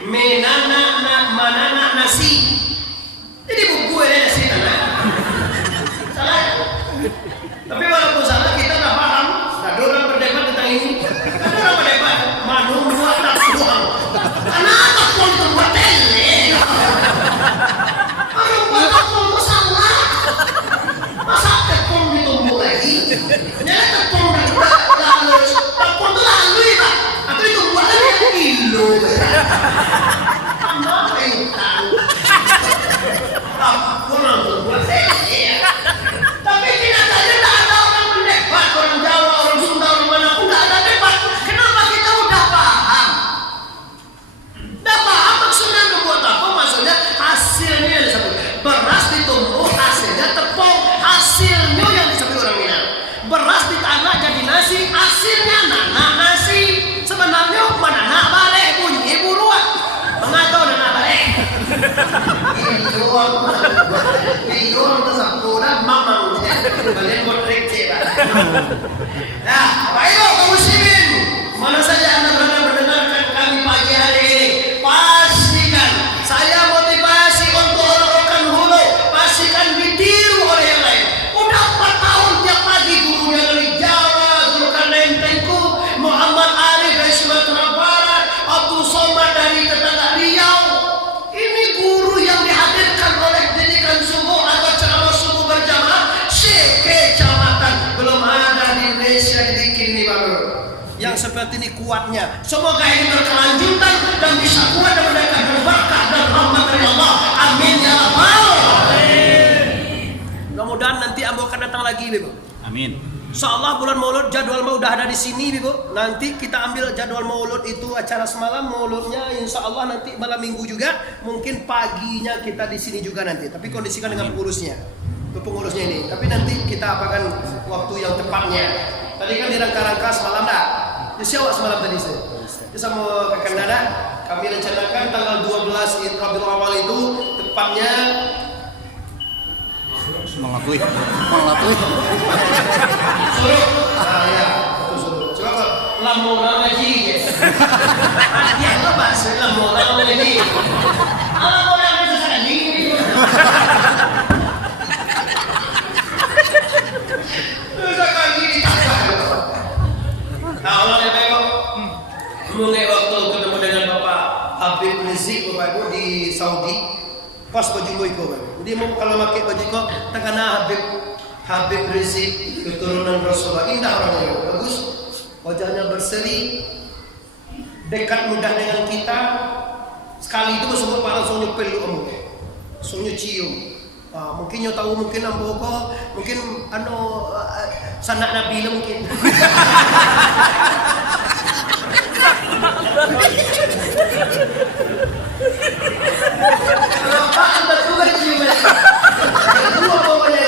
menana manana nasi. Jadi buku ada nasi tanah. Iyon tas akuran mamang. Kalian buat receh Pak. Nah, Bapak Ibu kaum muslimin, mana saja Anda berada mendengarkan kami pagi hari ini, pastikan saya motivasi untuk orang-orang hulu, pastikan ditiru oleh yang lain. Udah 4 tahun tiap pagi gurunya dari Jawa, guru Kanentengku, Muhammad Arif dari Sumatera Barat, Abdul Somad dari tetangga Riau. Ini guru yang dihadirkan oleh didikan subuh atau ceramah subuh berjamaah sekecamatan. Belum ada di Indonesia dibikin ini baru. Yang seperti ini kuatnya. Semoga ini berkelanjutan dan bisa kuat dan mendapatkan berkah dan rahmat dari Allah. Amin ya rabbal alamin. Mudah-mudahan nanti Ambo akan datang lagi, Ibu. Amin. Insyaallah bulan Maulud jadwal mau udah ada di sini, Ibu. Nanti kita ambil jadwal Maulud itu acara semalam, Mauludnya insyaallah nanti malam Minggu juga, mungkin paginya kita di sini juga nanti. Tapi kondisikan dengan pengurusnya. Itu pengurusnya ini. Tapi nanti kita apakan waktu yang tepatnya. Tadi kan dirangka-rangka semalam dah. Siapa semalam tadi saya? Sama kakak Nada, kami rencanakan tanggal 12 Rabiul Awal itu tepatnya Mengakui. suruh. Nah ya, suruh. Coba kok lamongan lagi. Ya apa bahasa lamongan lagi? Lamongan itu sangat dingin. Sekarang ini nah, Allah ya Bapak mengenai waktu ketemu dengan Bapak Habib Rizik Bapak Ibu di Saudi pas baju iko Bapak. Dia mau kalau pakai baju iko terkena Habib Rizik keturunan Rasulullah, indah orangnya, bagus, wajahnya berseri, dekat mudah dengan kita. Sekali itu sebut para langsung peluk kamu, langsung cium. Mungkin nyo tahu mungkin ambo ko mungkin sanak Nabi mungkin. Apa anda juga cium? Dua pokoknya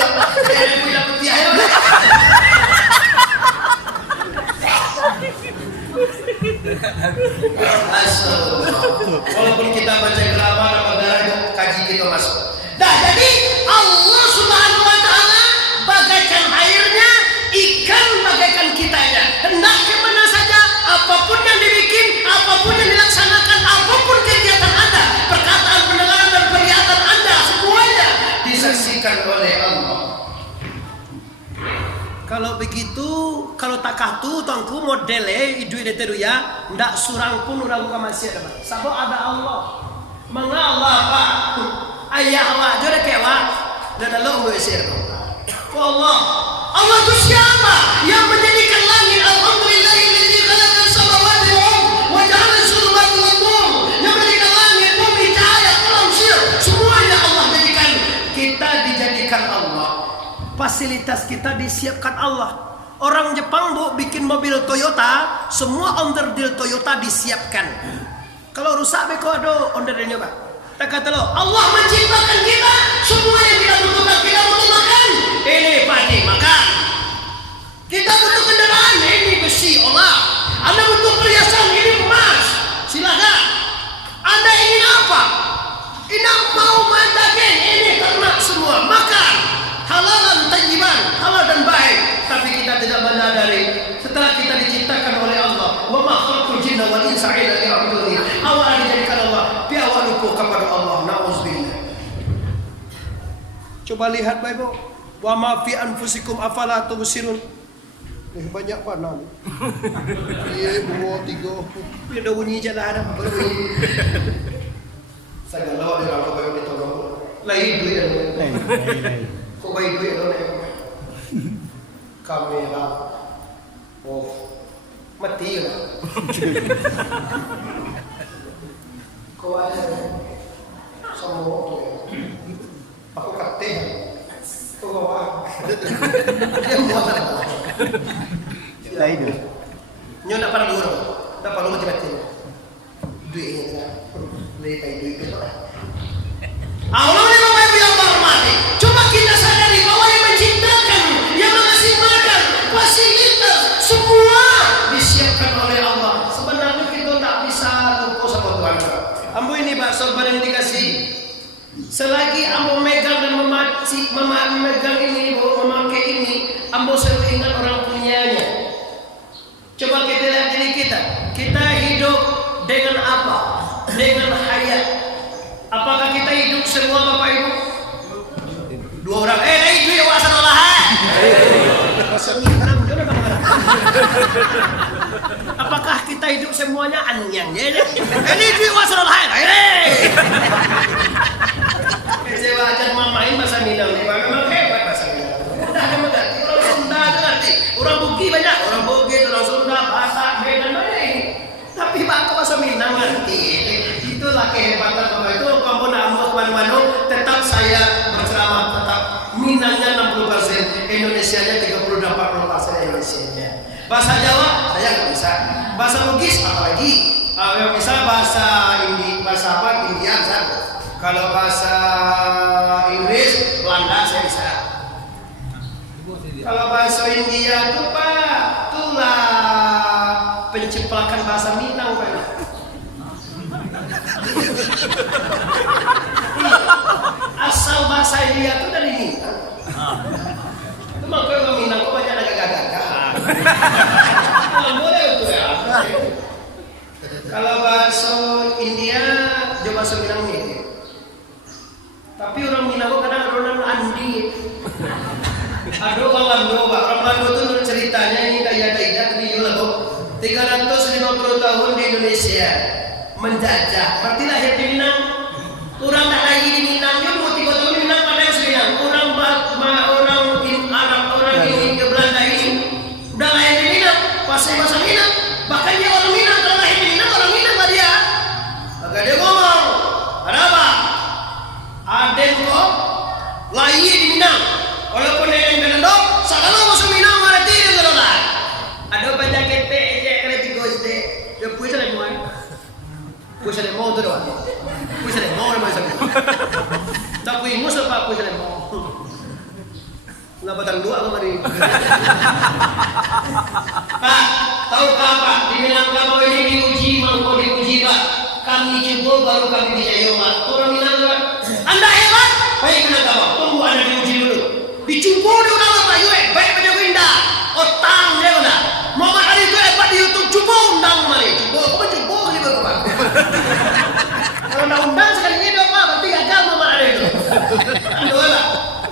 yang punya putih ayo. Walaupun kita baca grammar apa darah kaji kita masuk. Dah jadi Allah Subhanahu wa taala bagaikan airnya, ikan bagaikan kitanya. Hendak kemana saja, apapun yang dibikin, apapun yang dilaksanakan, apapun kegiatan Anda, perkataan, pendengaran dan perlihattan Anda, semuanya disaksikan oleh Allah. Kalau begitu, kalau tak katu tangku modele idui deteru ya, ndak surang pun orang bukan masih ada. Sabab ada Allah. Mengapa Allah apa? Ayah awak jodoh kewak dan Allah mengesir. Allah, Allah itu siapa yang menjadikan langit? Alhamdulillahilladzi khalaqas samawati wa ja'ala as-zulumati wan-nur. Yang menjadikan langit, bumi, cahaya, alam sir, semuanya Allah jadikan. Kita dijadikan Allah. Fasilitas kita disiapkan Allah. Orang Jepang Bu bikin mobil Toyota, semua onderdil Toyota disiapkan. Kalau rusak beko ada onderdilnya Pak. Tak kata lo, Allah menciptakan kita, semua yang kita butuhkan. Kita butuh makan, ini padi makan. Kita butuh kendaraan, ini besi olah. Anda butuh perhiasan, ini emas. Silakan. Anda ingin apa? Ini mau makan daging, ini ternak semua. Makan. Halalan, tayyiban, halal dan baik. Tapi kita tidak menyadari setelah kita diciptakan oleh Allah, wa ma khalaqul jinna wal insa illa liya'budun. Awal dijadikan Allah, biawal lupa kepada Allah. Nauzubillah. Coba lihat Bapak, wa ma fi anfusikum afala tubsirun. Banyak mana nih? Iya, 2 3. Ada bunyi je lah ada. Saya galau dia apa Bapak ditolong. Lain duit lain. Kok baik duit lo nih? Kamera off mati ya. Kau ada sama waktu aku kate kau bawa dia muat lain nyo nak para dulu tak perlu macam-macam duit ini kan lepai duit itu Allah ni Bapak Ibu yang hormati, coba kita sadari bahwa yang menciptakan, yang mengasih makan, fasilitas, semua disiapkan oleh Allah. Sebenarnya kita tak bisa lupa sama Tuhan. Ambo ini bakso barang dikasih memegang ini, memakai ini, ambo selalu ingat orang punyanya. Coba kita lihat diri kita. Kita hidup dengan apa? Dengan hayat. Apakah kita hidup semua Bapak Ibu? Dua orang. Itu ya wasan olahan. Apakah kita hidup semuanya anyang? Ini itu ya wasan olahan. Kecewa aja mamain bahasa Minang. Memang hebat bahasa Minang. Udah ada mengerti. Orang Sunda ada ngerti. Orang Bugis banyak. Orang Bugis, orang Sunda, bahasa Medan banyak ini. Tapi bahasa Minang ngerti. Itulah kehebatan Bapak itu. Kamu nak kemana-mana, tetap saya berceramah tetap Minangnya 60%, Indonesianya 30-40% Indonesianya. Bahasa Jawa saya nggak bisa. Bahasa Bugis apalagi? Yang bisa bahasa India saya. Kalau bahasa Inggris, Belanda saya bisa. Kalau bahasa India itu Pak, itulah penciplakan bahasa Minang Pak. Asal bahasa India itu dari Minang. Itu makanya orang Minang kok banyak gagah-gagah. Kalau boleh itu ya. Kalau bahasa India, coba bahasa Minang ini. Tapi orang Minang kok kadang orang Andi. Aduh orang Lando itu ceritanya ini kayak tidak di Yulago 350 tahun di Indonesia menjajah. Berarti lahir di Minang. Orang tak lagi di Minang, dia 2-3 tahun di Minang pada yang Minang. Orang Arab, orang ini ke Belanda ini udah lahir di Minang, pasal bahasa Minang. Bahkan dia orang Minang, kalau lahir di Minang orang Minang lah dia. Maka dia ngomong, ada apa? Aden kok lahir di Minang. Walaupun dia yang Belanda, salah masuk Minang berarti dia salah. Ada banyak kete, kalau tiga SD, dia puisi lagi mana? Puisi lagi mau tu doang. Puisi lagi mau macam ni. Tak puisi musuh pak puisi lagi mau. Nak batang dua ke mari? Pak, tahukah Pak di Minangkabau ini diuji mangko diuji Pak. Kami coba baru kami bisa Pak. Orang Minangkabau, Anda hebat. Baik Minangkabau, tunggu Anda diuji dulu. Dicumpul di udara Pak Yue, baik pada Winda. Otang dia udah. Muhammad Ali itu hebat di YouTube, cuba undang mari. Cuba ni Pak. Kalau nak undang sekali ni dia Pak, berarti gagal Muhammad Ali itu. Aduh lah.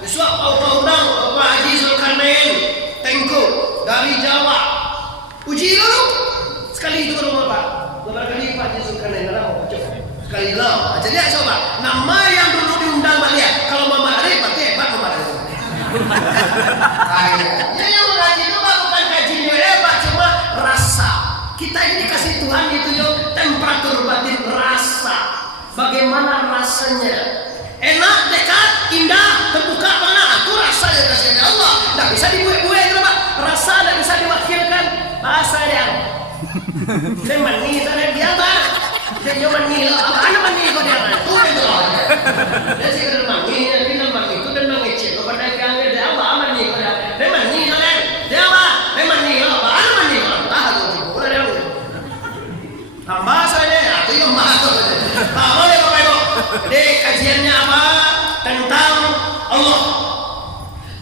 Besok kau undang Pak Haji Zulkarnain Tengku dari Jawa. Uji dulu. Sekali itu baru Pak. Beberapa kali Pak Haji Zulkarnain lah. Sekali lah. Jadi coba nama yang dulu diundang Malia. Kalau Muhammad Ali berarti hebat Muhammad Ali. Ya yang mengaji itu Pak bukan kajinya hebat, cuma rasa. Kita ini dikasih Tuhan itu yo temperatur batin rasa. Bagaimana rasanya? Enak, dekat, indah, terbuka mana? Aku rasa yang kasihnya Allah. Tak bisa dibuat-buat itu Pak. Rasa tak bisa diwakilkan bahasa yang. Saya mani, saya dia Pak. Dia mani lah. Apa mani kau dia? Tu itu. Dia sih kena mani, dia mani itu dan mengecek. Kepada kami dia apa mani kau dia? Dia mani lah dia apa? Dia mani lah. Apa mani kau? Tahu tu. Boleh dia. Hamba saja. Itu yang mahal. Tak boleh Bapak Ibu. Jadi kajiannya apa? Tentang Allah.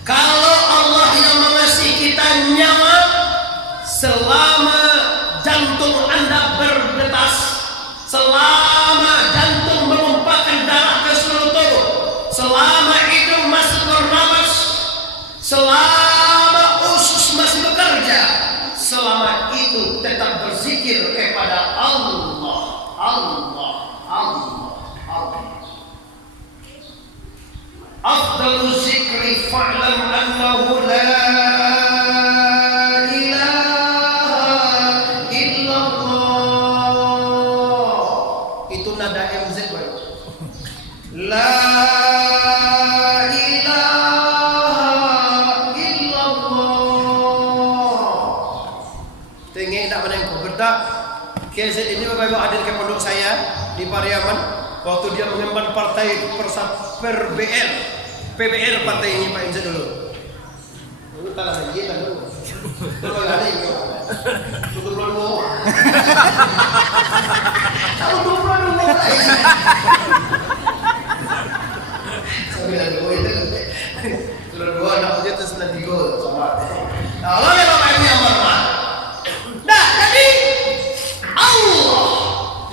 Kalau Allah yang mengasih kita nyawa selama jantung Anda berdetas, selama jantung menumpahkan darah ke seluruh tubuh, selama hidung masih bernafas, selama usus masih bekerja, selama itu tetap berzikir kepada Allah, Allah, Allah, Allah. Afdalu zikri fa'lam annahu la ilaha illallah. Itu nada MZ La ilaha illallah. Tengok tak mana yang kau berdak. KZ ini Bapak Ibu hadir ke pondok saya di Pariaman waktu dia mengemban partai PBL partai ini Pak Inza dulu. Itu tak ada lagi tak dulu. Kalau ada ini, tutup dulu. Tahu dulu. Sambil ada itu. sudah 3 sama. Allah ya Bapak Ibu yang hormat. Nah, jadi Allah,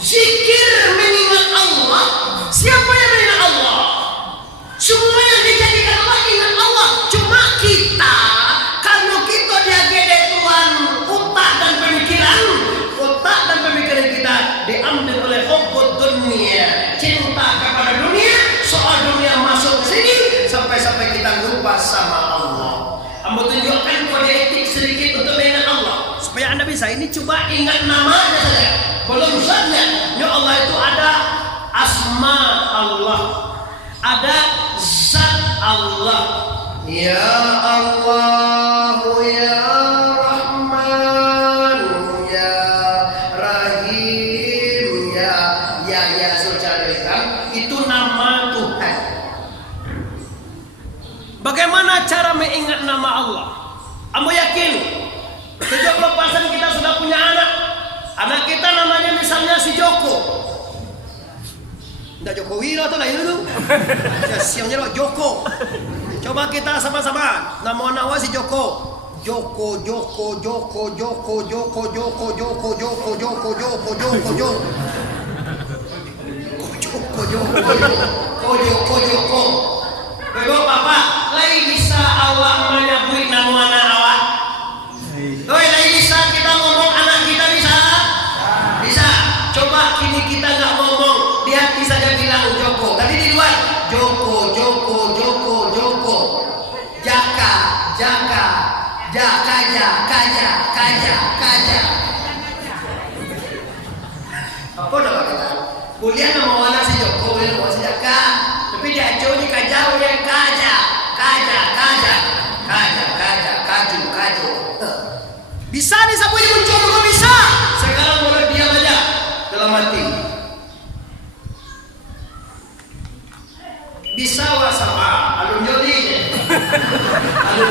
zikir mengingat Allah. Siapa yang mengingat Allah? Semua yang dijadikan Allah ingat Allah. Cuma kita, kalau kita dia gede Tuhan, otak dan pemikiran kita diambil oleh hubbud dunia, cinta kepada dunia, soal dunia masuk ke sini sampai kita lupa sama Allah. Ambo tunjukkan kode etik sedikit untuk mengingat Allah supaya Anda bisa. Ini coba ingat namanya saja, belum zatnya. Ya Allah itu ada asma Allah, ada zat Allah. Ya Allah, ya Rahman, ya Rahim, ya Zuljalal. Itu nama Tuhan. Bagaimana cara mengingat nama Allah? Ambo yakin 70% kita sudah punya anak. Anak kita namanya misalnya si Joko. Nggak Jokowi lah, itu lah itu. Siangnya lo Joko. Coba kita sama-sama. Nama anak si Joko. Joko. Bebo papa, lagi bisa awak menyebut nama anak awak? Oi, lagi bisa kita ngomong anak kita bisa? Bisa. Coba kini kita nggak ngomong, di hati saja bilang Joko. Tadi di luar Joko. Kaja. Apa nama kita? Kuliah nama mana si Joko, kuliah nama si Jaka. Tapi dia jauh kajau ya kaja. Kaju. Bisa nih sapu yang mencoba bisa. Sekarang mulai diam aja dalam hati. Bisa wasapa, alunnya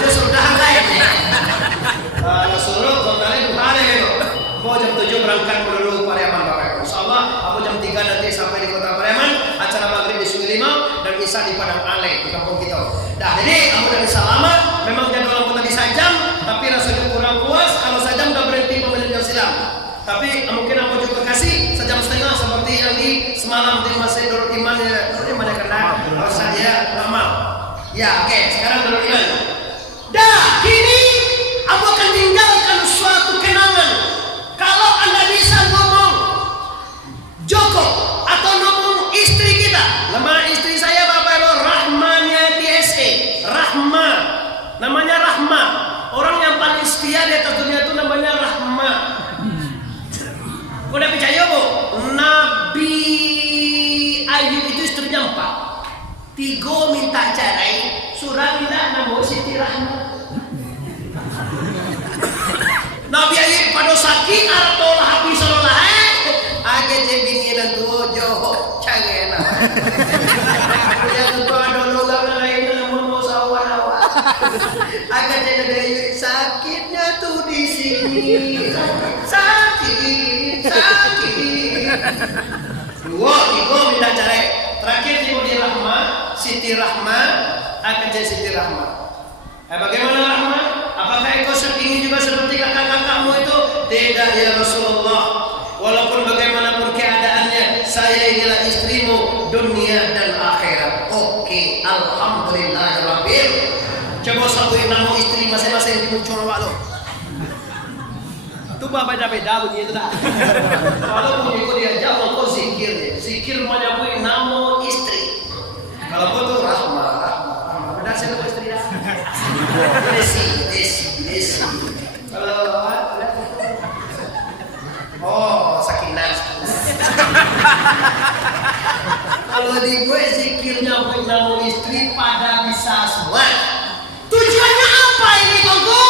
sudah lain. Suruh saudara hari itu. Mau jam 7 berangkat dulu Pariaman Bapak Ibu. Insyaallah aku jam 3 nanti sampai di kota Pariaman, acara maghrib di Sungai Limau dan isya di Padang Ale di kampung kita. Nah, jadi aku dari Salaman memang jadwal aku tadi sajam, tapi rasanya kurang puas kalau sajam udah berhenti jam silam. Tapi mungkin aku juga kasih sejam setengah seperti yang di semalam di Masjid Nurul Iman ya karena harus saja lama. Ya, oke, sekarang Nurul Iman. Dah, kini aku akan tinggalkan suatu kenangan. Kalau Anda bisa ngomong Joko atau ngomong istri kita, nama istri saya Bapak Ibu Rahmanya TSE, Rahma, namanya Rahma. Orang yang paling setia di atas dunia itu namanya Rahma. Udah percaya bu? Nabi Ayub itu istrinya 4, 3 minta cerai, surah tidak nama Siti Rahma. Nabi Ayub pada sakit atau habis Allah aja jadi dan tuh jauh canggih nak. Yang tuh ada logam lain namun mau sawah awak. Agar jadi sakitnya tuh di sini. Sakit. 2, 3 minta cerai. Terakhir Siti Rahma, Siti Rahma akan jadi Siti Rahma. Bagaimana Rahma? Apakah engkau ingin juga seperti kakak-kakakmu itu? Tidak ya Rasulullah. Walaupun bagaimanapun keadaannya, saya inilah istrimu dunia dan akhirat. Oke, alhamdulillahirabbil. Coba sabuin nama istri masing-masing di muncul awak lo. Itu beda-beda bunyi itu dah. Kalau bunyi itu dia jawab kau zikir. Zikir menyebut nama istri. Kalau kau tuh Rahma. Benar saya nama istri dah. Desi. Kalau Sakinah. Kalau di gue zikirnya buat nama istri pada bisa semua. Tujuannya apa ini Koko?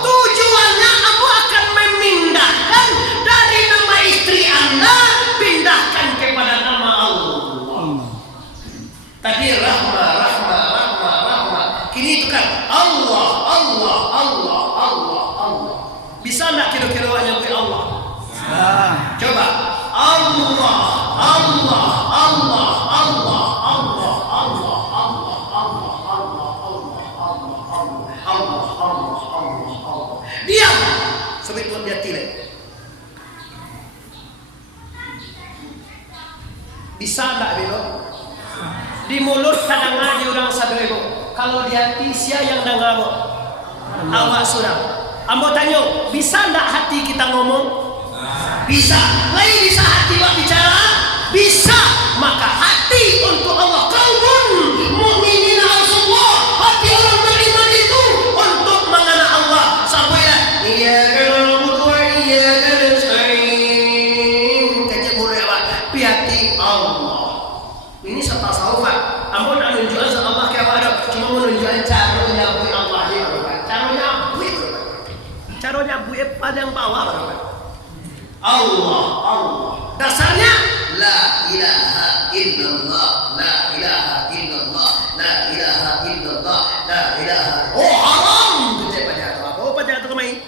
Tujuannya aku akan memindahkan dari nama istri Anda, pindahkan kepada nama Allah. Tadi Rahma. Kini itu kan Allah. Bisa enggak kira-kira nyebut Allah? Coba Allah. Di mulut kadang ngaji orang sadrebo. Kalau di hati sia yang dangabo. Awak surang. Ambo tanya, bisa ndak hati kita ngomong? Bisa. Lain bisa hati wak bicara? Bisa. Maka hati untuk Allah. Qaulun mu'minin Allah. Hati orang beriman itu untuk mengenal Allah. Sampailah. Iya kalau wa iya kalau sain. Kecil murid apa? Hati Allah. Ini serta saufat. Ambo nak nunjukkan sama Allah kayak ada. Cuma menunjukkan caranya bui Allah dia. Caranya bui. Caranya bui pada yang bawah. Allah. Dasarnya la ilaha illallah, la ilaha illallah, la ilaha illallah, la ilaha. Oh haram. Itu baca apa? Oh baca itu kemai.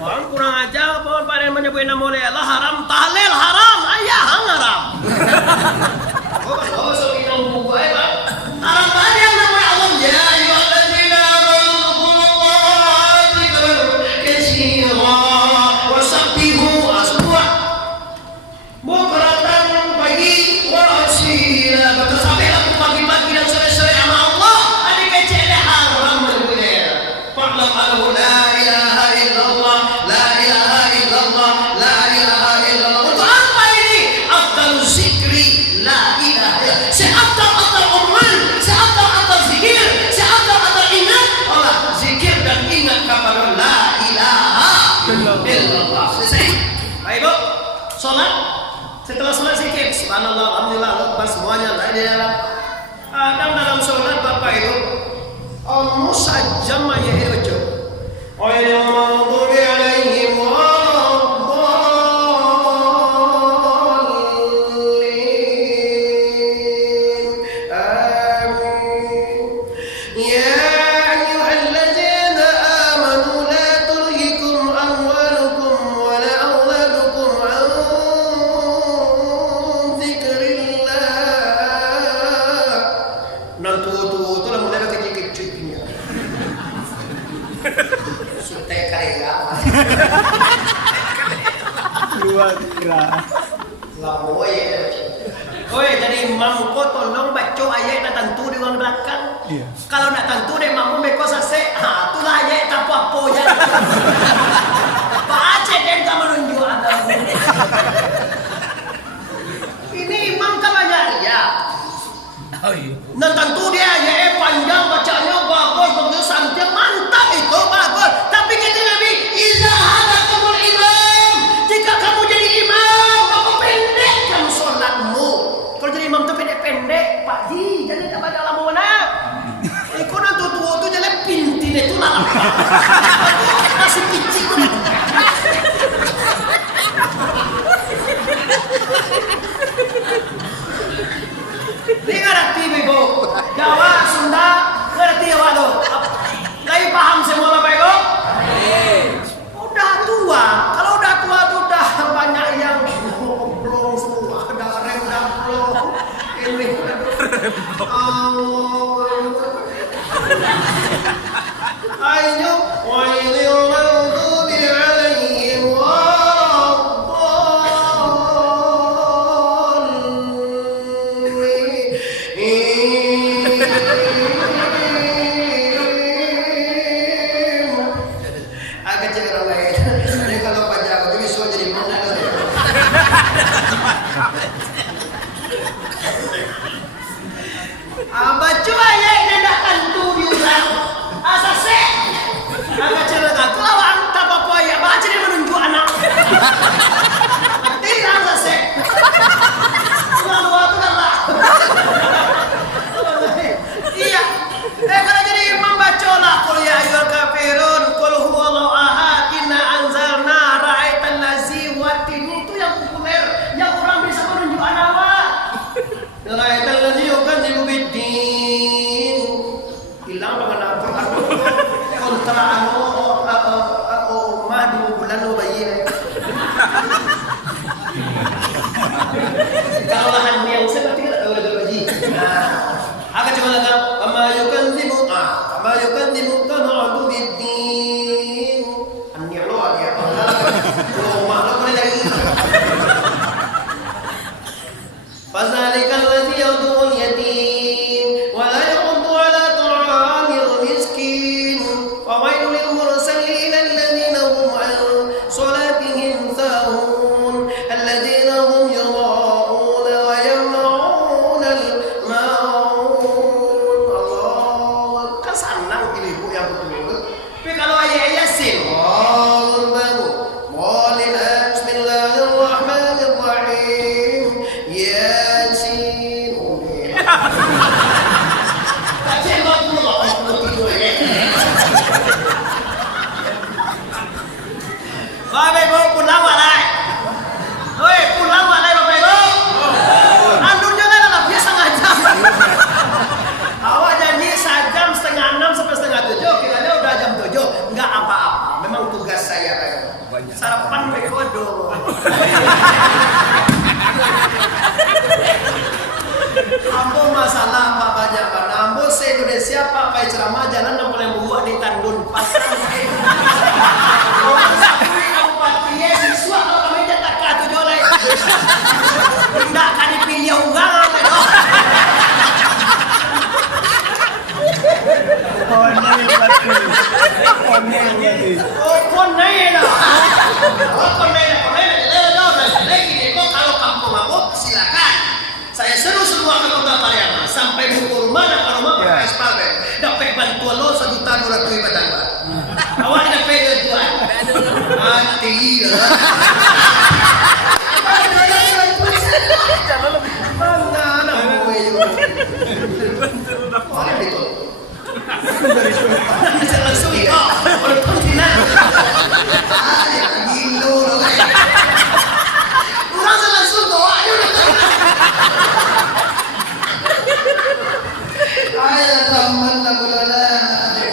Orang kurang ajar pohon pada menyebut nama Allah haram, tahlil haram, ayah haram. Oh so kita buku apa? Haram pada yang nama Allah ya ayyuhalladzina amanu qullaha dzikran katsira wasabbihu asbuh. Bukratan pagi wa asila. Betul sampai aku pagi-pagi dan sore-sore sama Allah. Ada kecil haram menyebutnya. Fa'lam annahu la ilaha illallah, la ilaha illallah, la ilaha illallah. Untuk apa ini? Afdal zikri la ilaha illallah. Seafdal umal, seafdal zikir, seafdal ingat Allah. Zikir dan ingat kepada la ilaha illallah. Selesai. Baik Bu. Salat. Setelah sholat zikir, subhanallah, alhamdulillah, akbar semuanya la ilaha. Dan dalam sholat Bapak itu musajjam ya itu. Ghairil maghdubi alaihim waladdallin. Amin. Ya ayyuhalladzina amanu la tulhikum amwalukum wala auladukum an nan tua-tua tu lah mulai kecil-kecil punya. Sutai karya. Luar biasa. Lama ya. Oi, jadi mampu tolong baca ayat nak tentu di ruang belakang. Iya. Kalau nak tentu deh mampu mereka sase, itulah ayat tak apa-apa ya. Pak Aceh dan kamu menunjuk ada. Ini imam kamarnya ya. Oh iya. Nah tentu dia ya panjang bacanya bagus santai mantap itu bagus. Tapi kata Nabi, "Iza hadakumul imam." Jika kamu jadi imam, kamu pendekkan sholatmu. Kalau jadi imam tu pendek-pendek, Pak Ji, jadi tak banyak lama mana. Kau nak tua tu jalan pintin itu lah. Masih kecil. Ini ngerti Ibu, Jawa, Sunda, ngerti ya waduh. Lagi paham semua Bapak Ibu? Udah tua, kalau udah tua tuh udah banyak yang belum semua, udah rem udah belum. Ini ayo, wailil maghdubi alaihim agak cek orang lain. Ini kalau pajak aku bisa jadi mau. Baca ayat dan dah tentu diulang. Asase. Agak cek aku lawan tak apa ya. Baca dia menunjuk anak. Tidak asase. Lalu aku kalah. Iya. Kalau jadi imam baca lah qul ya ayyuhal kafirun qul huwallahu ahad inna anzalna ra'aital ladzi watin itu yang populer yang orang bisa menunjuk nama. Ra'aital ladzi yukadzibu biddin. Hilang mengenal Quran. Kontra mah di bulan bayi. Kalau lahan yang seperti itu ada bayi. Agak cuma lagi kama yukadzibu tan'adu biddin. Annya lo dia. Lo mah lo boleh lagi. Fazalikal kan senang ibu yang betul. Tapi kalau ayah Yasin, Allah bangu, Maulidan, Bismillahirrahmanirrahim, Yasin. Tapi emang tidur ya. Bapak Ibu pun lawak lah. Oi, pun lawak lah Bapak Ibu. Andun juga lah biasa ngajam. Awak janji 1 jam setengah 6 sampai setengah 7. Kiranya udah jam 7. Enggak apa-apa. Memang tugas saya Pak Ibu. Sarapan bekodo. Ambo masalah Pak banyak Pak. Ambo se-Indonesia Pak Pak ceramah jalan yang paling buat di Tandun Pasar. Siswa kalau kami tak kata jolai. Tidak akan dipilih uang. Kalau kampung aku silakan. Saya seru semua ke Kota Pariaman sampai buku rumah dan ke rumah pakai aspal. Dapat bantuan lo 1.200.000 Pak. Awak tidak pede tuan. Mati lah. Mana mau itu? Orang itu. Bisa langsung itu. Orang kontinan. Ya gilo loh. Orang langsung doa aja udah. Ayo teman lagu-lagu.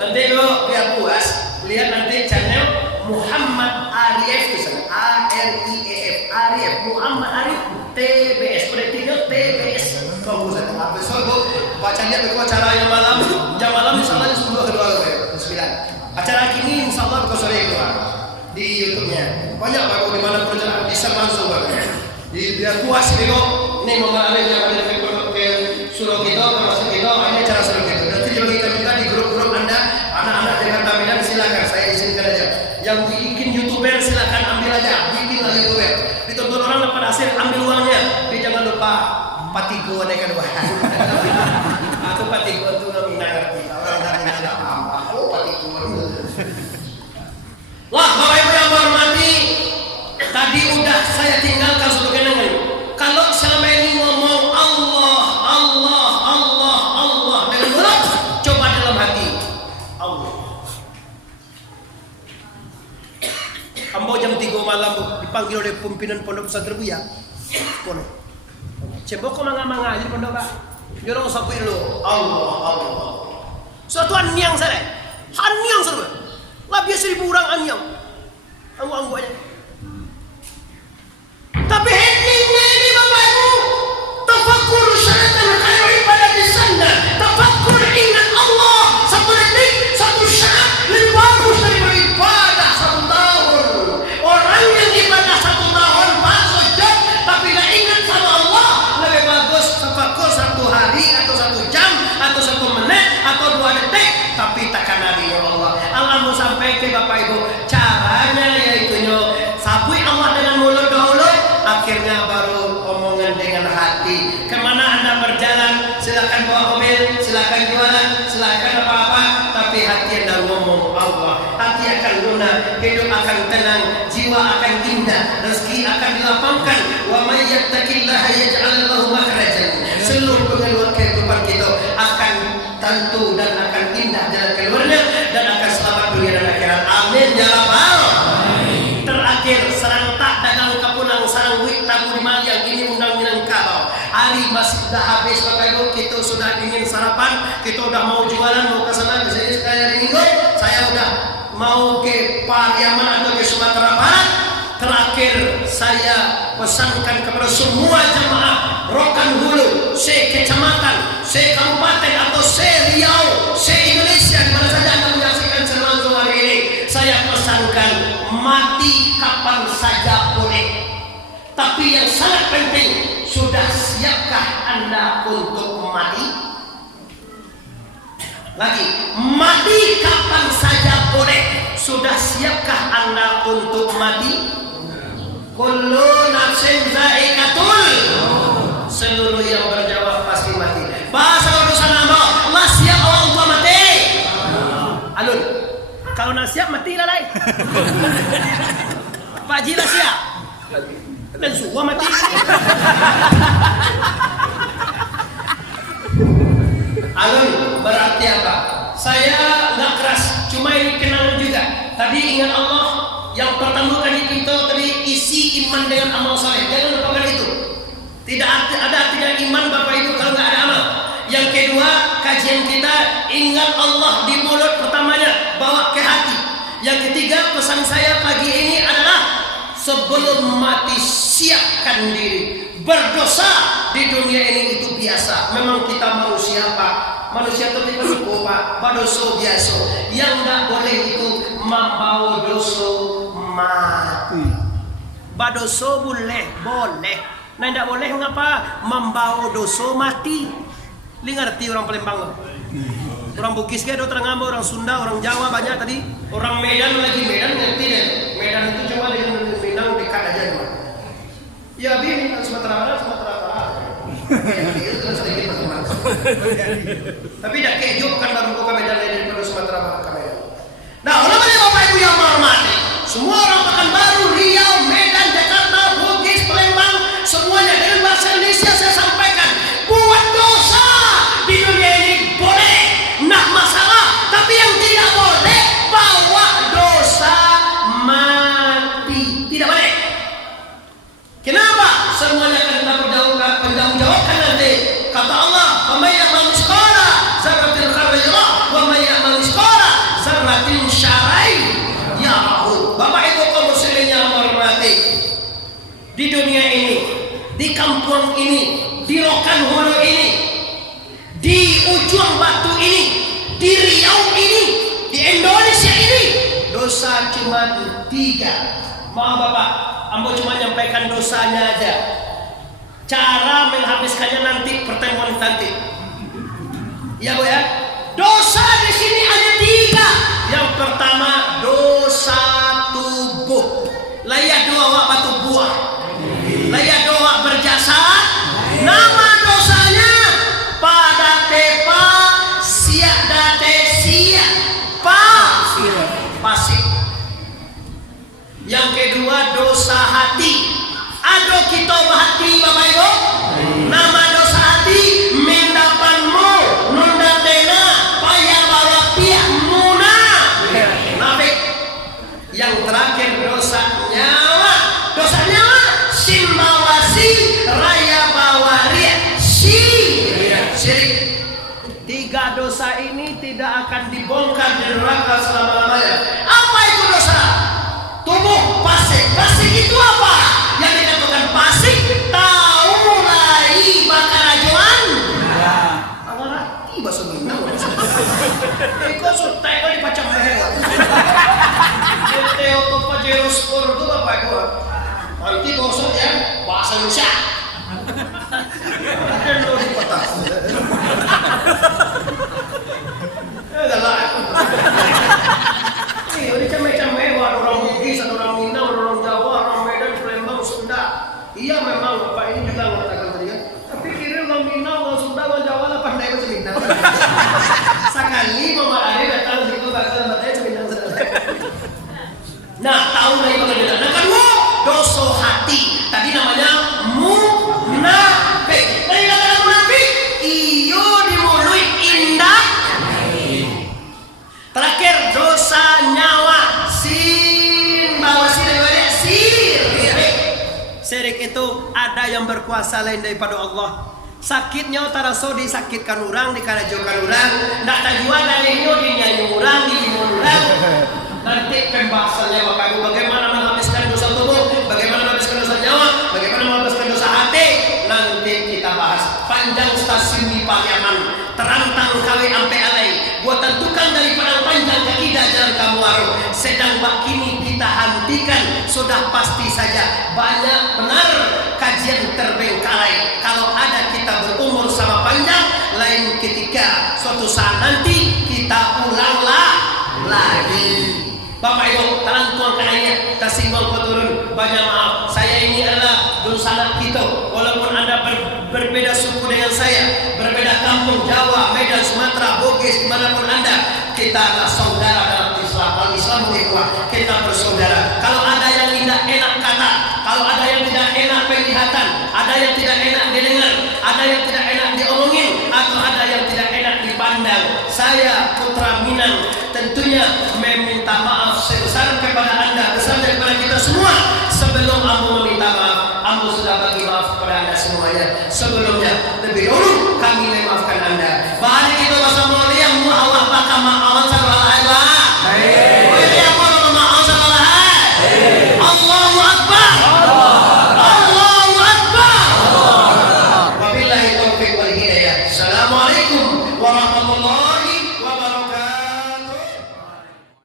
Nanti lo biar puas, lihat nanti channel Muhammad Arif di sana. ARIEF, Arif, Muhammad Arif TBS, kolektifnya TBS. Kamu saya habis bu, bacanya berkau acara yang malam, jam malam insyaallah jam 10 kedua loh, 9. Acara kini insyaallah berkau sore kedua di YouTube-nya. Banyak baru di mana perjalanan bisa langsung baru. Di biar puas bego, ini mengalami yang ada ke suruh kita, masuk kita, ini cara suruh kita. Nanti dibagikan juga di grup-grup Anda, anak-anak Jakarta Medan silakan, saya izinkan aja. Yang bikin YouTuber silakan ambil aja, bikin lah YouTuber. Ditonton orang dapat hasil, ambil uangnya. Tapi jangan lupa patigo naikkan uang. Aku patigo itu nggak ngerti. Orang nggak ngerti apa. Oh patigo. Wah, Bapak Ibu yang hormati, tadi udah saya tinggalkan sebagai nama. Kalau selama ini ngomong Allah dengan mulut, coba dalam hati Allah. Ambo jam 3 malam dipanggil oleh pimpinan pondok pesantren Buya. Pondok. Cebok kok manga-manga aja pondok Pak. Jorong sapu lo. Allah. Suatu anyang saya. Anyang seru. Lah biasa 1000 orang anyang. Anggu-anggu aja. Tapi headingnya ini Bapak Ibu, tafakkur syaratan khairu ibadah di sana. Tafakkur ingat Allah. 1 detik, 1 saat lebih bagus daripada ibadah 1 tahun. Orang yang ibadah 1 tahun masuk jam tapi tidak ingat sama Allah lebih bagus tafakkur 1 hari atau 1 jam atau 1 menit atau 2 detik tapi takkan ada ya Allah. Allah mau sampai ke Bapak Ibu caranya yaitu sabui Allah dengan mulut dahulu, akhirnya baru omongan dengan hati. Kemana Anda berjalan, silakan bawa mobil, silakan jualan, silakan apa-apa, tapi hati Anda ngomong Allah. Hati akan lunak, hidup akan tenang, jiwa akan indah, rezeki akan dilapangkan. Wa may yattaqillaha yaj'al lahu makhrajan. Seluruh pengeluaran kehidupan kita akan tentu dan akan indah jalan keluarnya dan akan selamat dunia dan akhirat. Amin ya rabbal. Terakhir serentak dagang kapunang sarang wik tabu di Maliang ini undang Minangkabau. Hari masih dah habis Bapak Ibu, kita sudah ingin sarapan, kita udah mau jualan, mau ke sana ke sini sekali hari Minggu. Saya udah mau ke Pariaman atau ke Sumatera Barat. Terakhir saya pesankan kepada semua jemaah Rokan Hulu, se-kecamatan, se-kabupaten atau se-Riau, se-Indonesia di mana saja Anda menyaksikan langsung hari ini. Saya pesankan mati kapan saja boleh. Tapi yang sangat penting, sudah siapkah Anda untuk mati? Lagi, mati kapan saja boleh. Sudah siapkah Anda untuk mati? Kullu nafsin dha'iqatul. Seluruh yang berjawab pasti mati. Bahasa urusan Allah, siap Mana siap mati lah lain. Pak Jila siap. Dan semua mati. Alun berarti apa? Saya nggak keras, cuma ini kenal juga. Tadi ingat Allah yang pertama kali kita tadi isi iman dengan amal saleh. Jangan lupakan itu. Tidak ada artinya iman Bapak Ibu kalau nggak ada amal. Yang kedua, kajian kita ingat Allah di mulut pertamanya, bawa ke hati. Yang ketiga, pesan saya pagi ini adalah sebelum mati siapkan diri. Berdosa di dunia ini itu biasa. Memang kita manusia Pak. Manusia itu tidak lupa Pak. Berdosa biasa. Yang nggak boleh itu membawa dosa mati. Berdosa boleh. Nah tidak boleh ngapa membawa dosa mati. Li ngerti orang Palembang? Orang Bugis ada orang Ngamba, orang Sunda, orang Jawa banyak tadi. Orang Medan lagi Medan ngerti deh. Medan itu cuma dengan Minang dekat aja cuma. Ya Sumatera Barat. Sedikit macam-macam. Tapi dah kejo kan baru buka Medan daripada Sumatera Barat ke Medan. Nah, oleh Bapak Ibu yang menghormati, semua orang Pekanbaru, Riau, Medan, Jakarta, Bugis, Palembang, semuanya dengan bahasa Indonesia saya sampaikan, buat dosa di dunia ini boleh, nak masalah, tapi yang tidak boleh bawa dosa mati, tidak boleh. Kenapa? Semuanya akan kita penjawabkan nanti. Kata Allah, "Wa may ya'mal mithqala dzarratin khairan yarah, wa may ya'mal mithqala dzarratin syarran yarahu." Bapak Ibu kaum muslimin yang hormati, di dunia ini, di kampung ini, di Rokan Hulu ini, di Ujung Batu ini, di Riau ini, di Indonesia ini, dosa cuma 3. Maaf Bapak, ambo cuma nyampaikan dosanya aja. Cara menghabiskannya nanti pertemuan nanti. Ya Bu ya. Dosa di sini ada 3. Yang pertama dosa tubuh. Layak doa wak batu buah. Layak doa berjasad. Nama dosanya pada tepa siak date siak pasik. Yang kedua dosa hati. Aduh kita hati Bapak Ibu. Nama dosa hati mendapanmu nunda tena payah bawa pihak muna. Nafik. Yang terakhir dosa nyawa. Dosa nyawa simbawasi raya bawaria syirik. 3 dosa ini tidak akan dibongkar di neraka selama-lamanya. Apa itu dosa? Tubuh pasik. Pasik itu apa? Yang dikatakan pasik, tahu mulai bakar ajuan. Awal hati bahasa Minang. Ikut sutai kali pacang leher. Teo to pajero skor itu Bapak Ibu. Nanti bosok ya bahasa Indonesia. Dan lo di kota. Galak. Ini udah camai-camai orang Bugis, orang Minang, orang Jawa, orang Medan, Palembang, Sunda. Iya memang Bapak ini juga mengatakan tadi kan. Tapi kira orang Minang, orang Sunda, orang Jawa lah pandai macam Minang. Sekali Mama Ade datang situ bahasa matanya Minang sedang. Nah tahu lagi bagaimana. Nah kedua dosa hati. Tadi namanya munafik. Tadi kata munafik. Iyo di mulut indah. Terakhir dosa nyawa. Syirik itu ada yang berkuasa lain daripada Allah. Sakitnya taraso disakitkan orang, dikarajokan orang, nak tajuan dalihnya dinyanyi orang, diimun orang. Nanti pembahasannya Bapak Ibu bagaimana menghabiskan dosa tubuh, bagaimana menghabiskan dosa nyawa, bagaimana menghabiskan dosa hati. Nanti kita bahas. Panjang stasiun di Pariaman, terantang kawe ampe alai. Gua tentukan dari Padang Panjang ke Ida Jalan Kamuaro. Sedang bakini kita hentikan. Sudah pasti saja banyak benar kajian terbengkalai. Kalau ada kita berumur sama panjang, lain ketika suatu saat nanti kita ulanglah lagi. Bapak Ibu, talang tuang kananya, tasimbang turun. Banyak maaf, saya ini adalah dosa kita. Walaupun Anda berbeda suku dengan saya, berbeda kampung, Jawa, Medan, Sumatera, Bugis, dimanapun Anda, kita adalah saudara dalam Islam. Al-Islam ada yang tidak enak didengar, ada yang tidak enak diomongin, atau ada yang tidak enak dipandang. Saya Putra Minang tentunya meminta maaf sebesar kepada Anda, besar daripada kita semua. Sebelum Ambo meminta maaf, Ambo sudah bagi maaf kepada Anda semuanya. Sebelumnya, lebih dahulu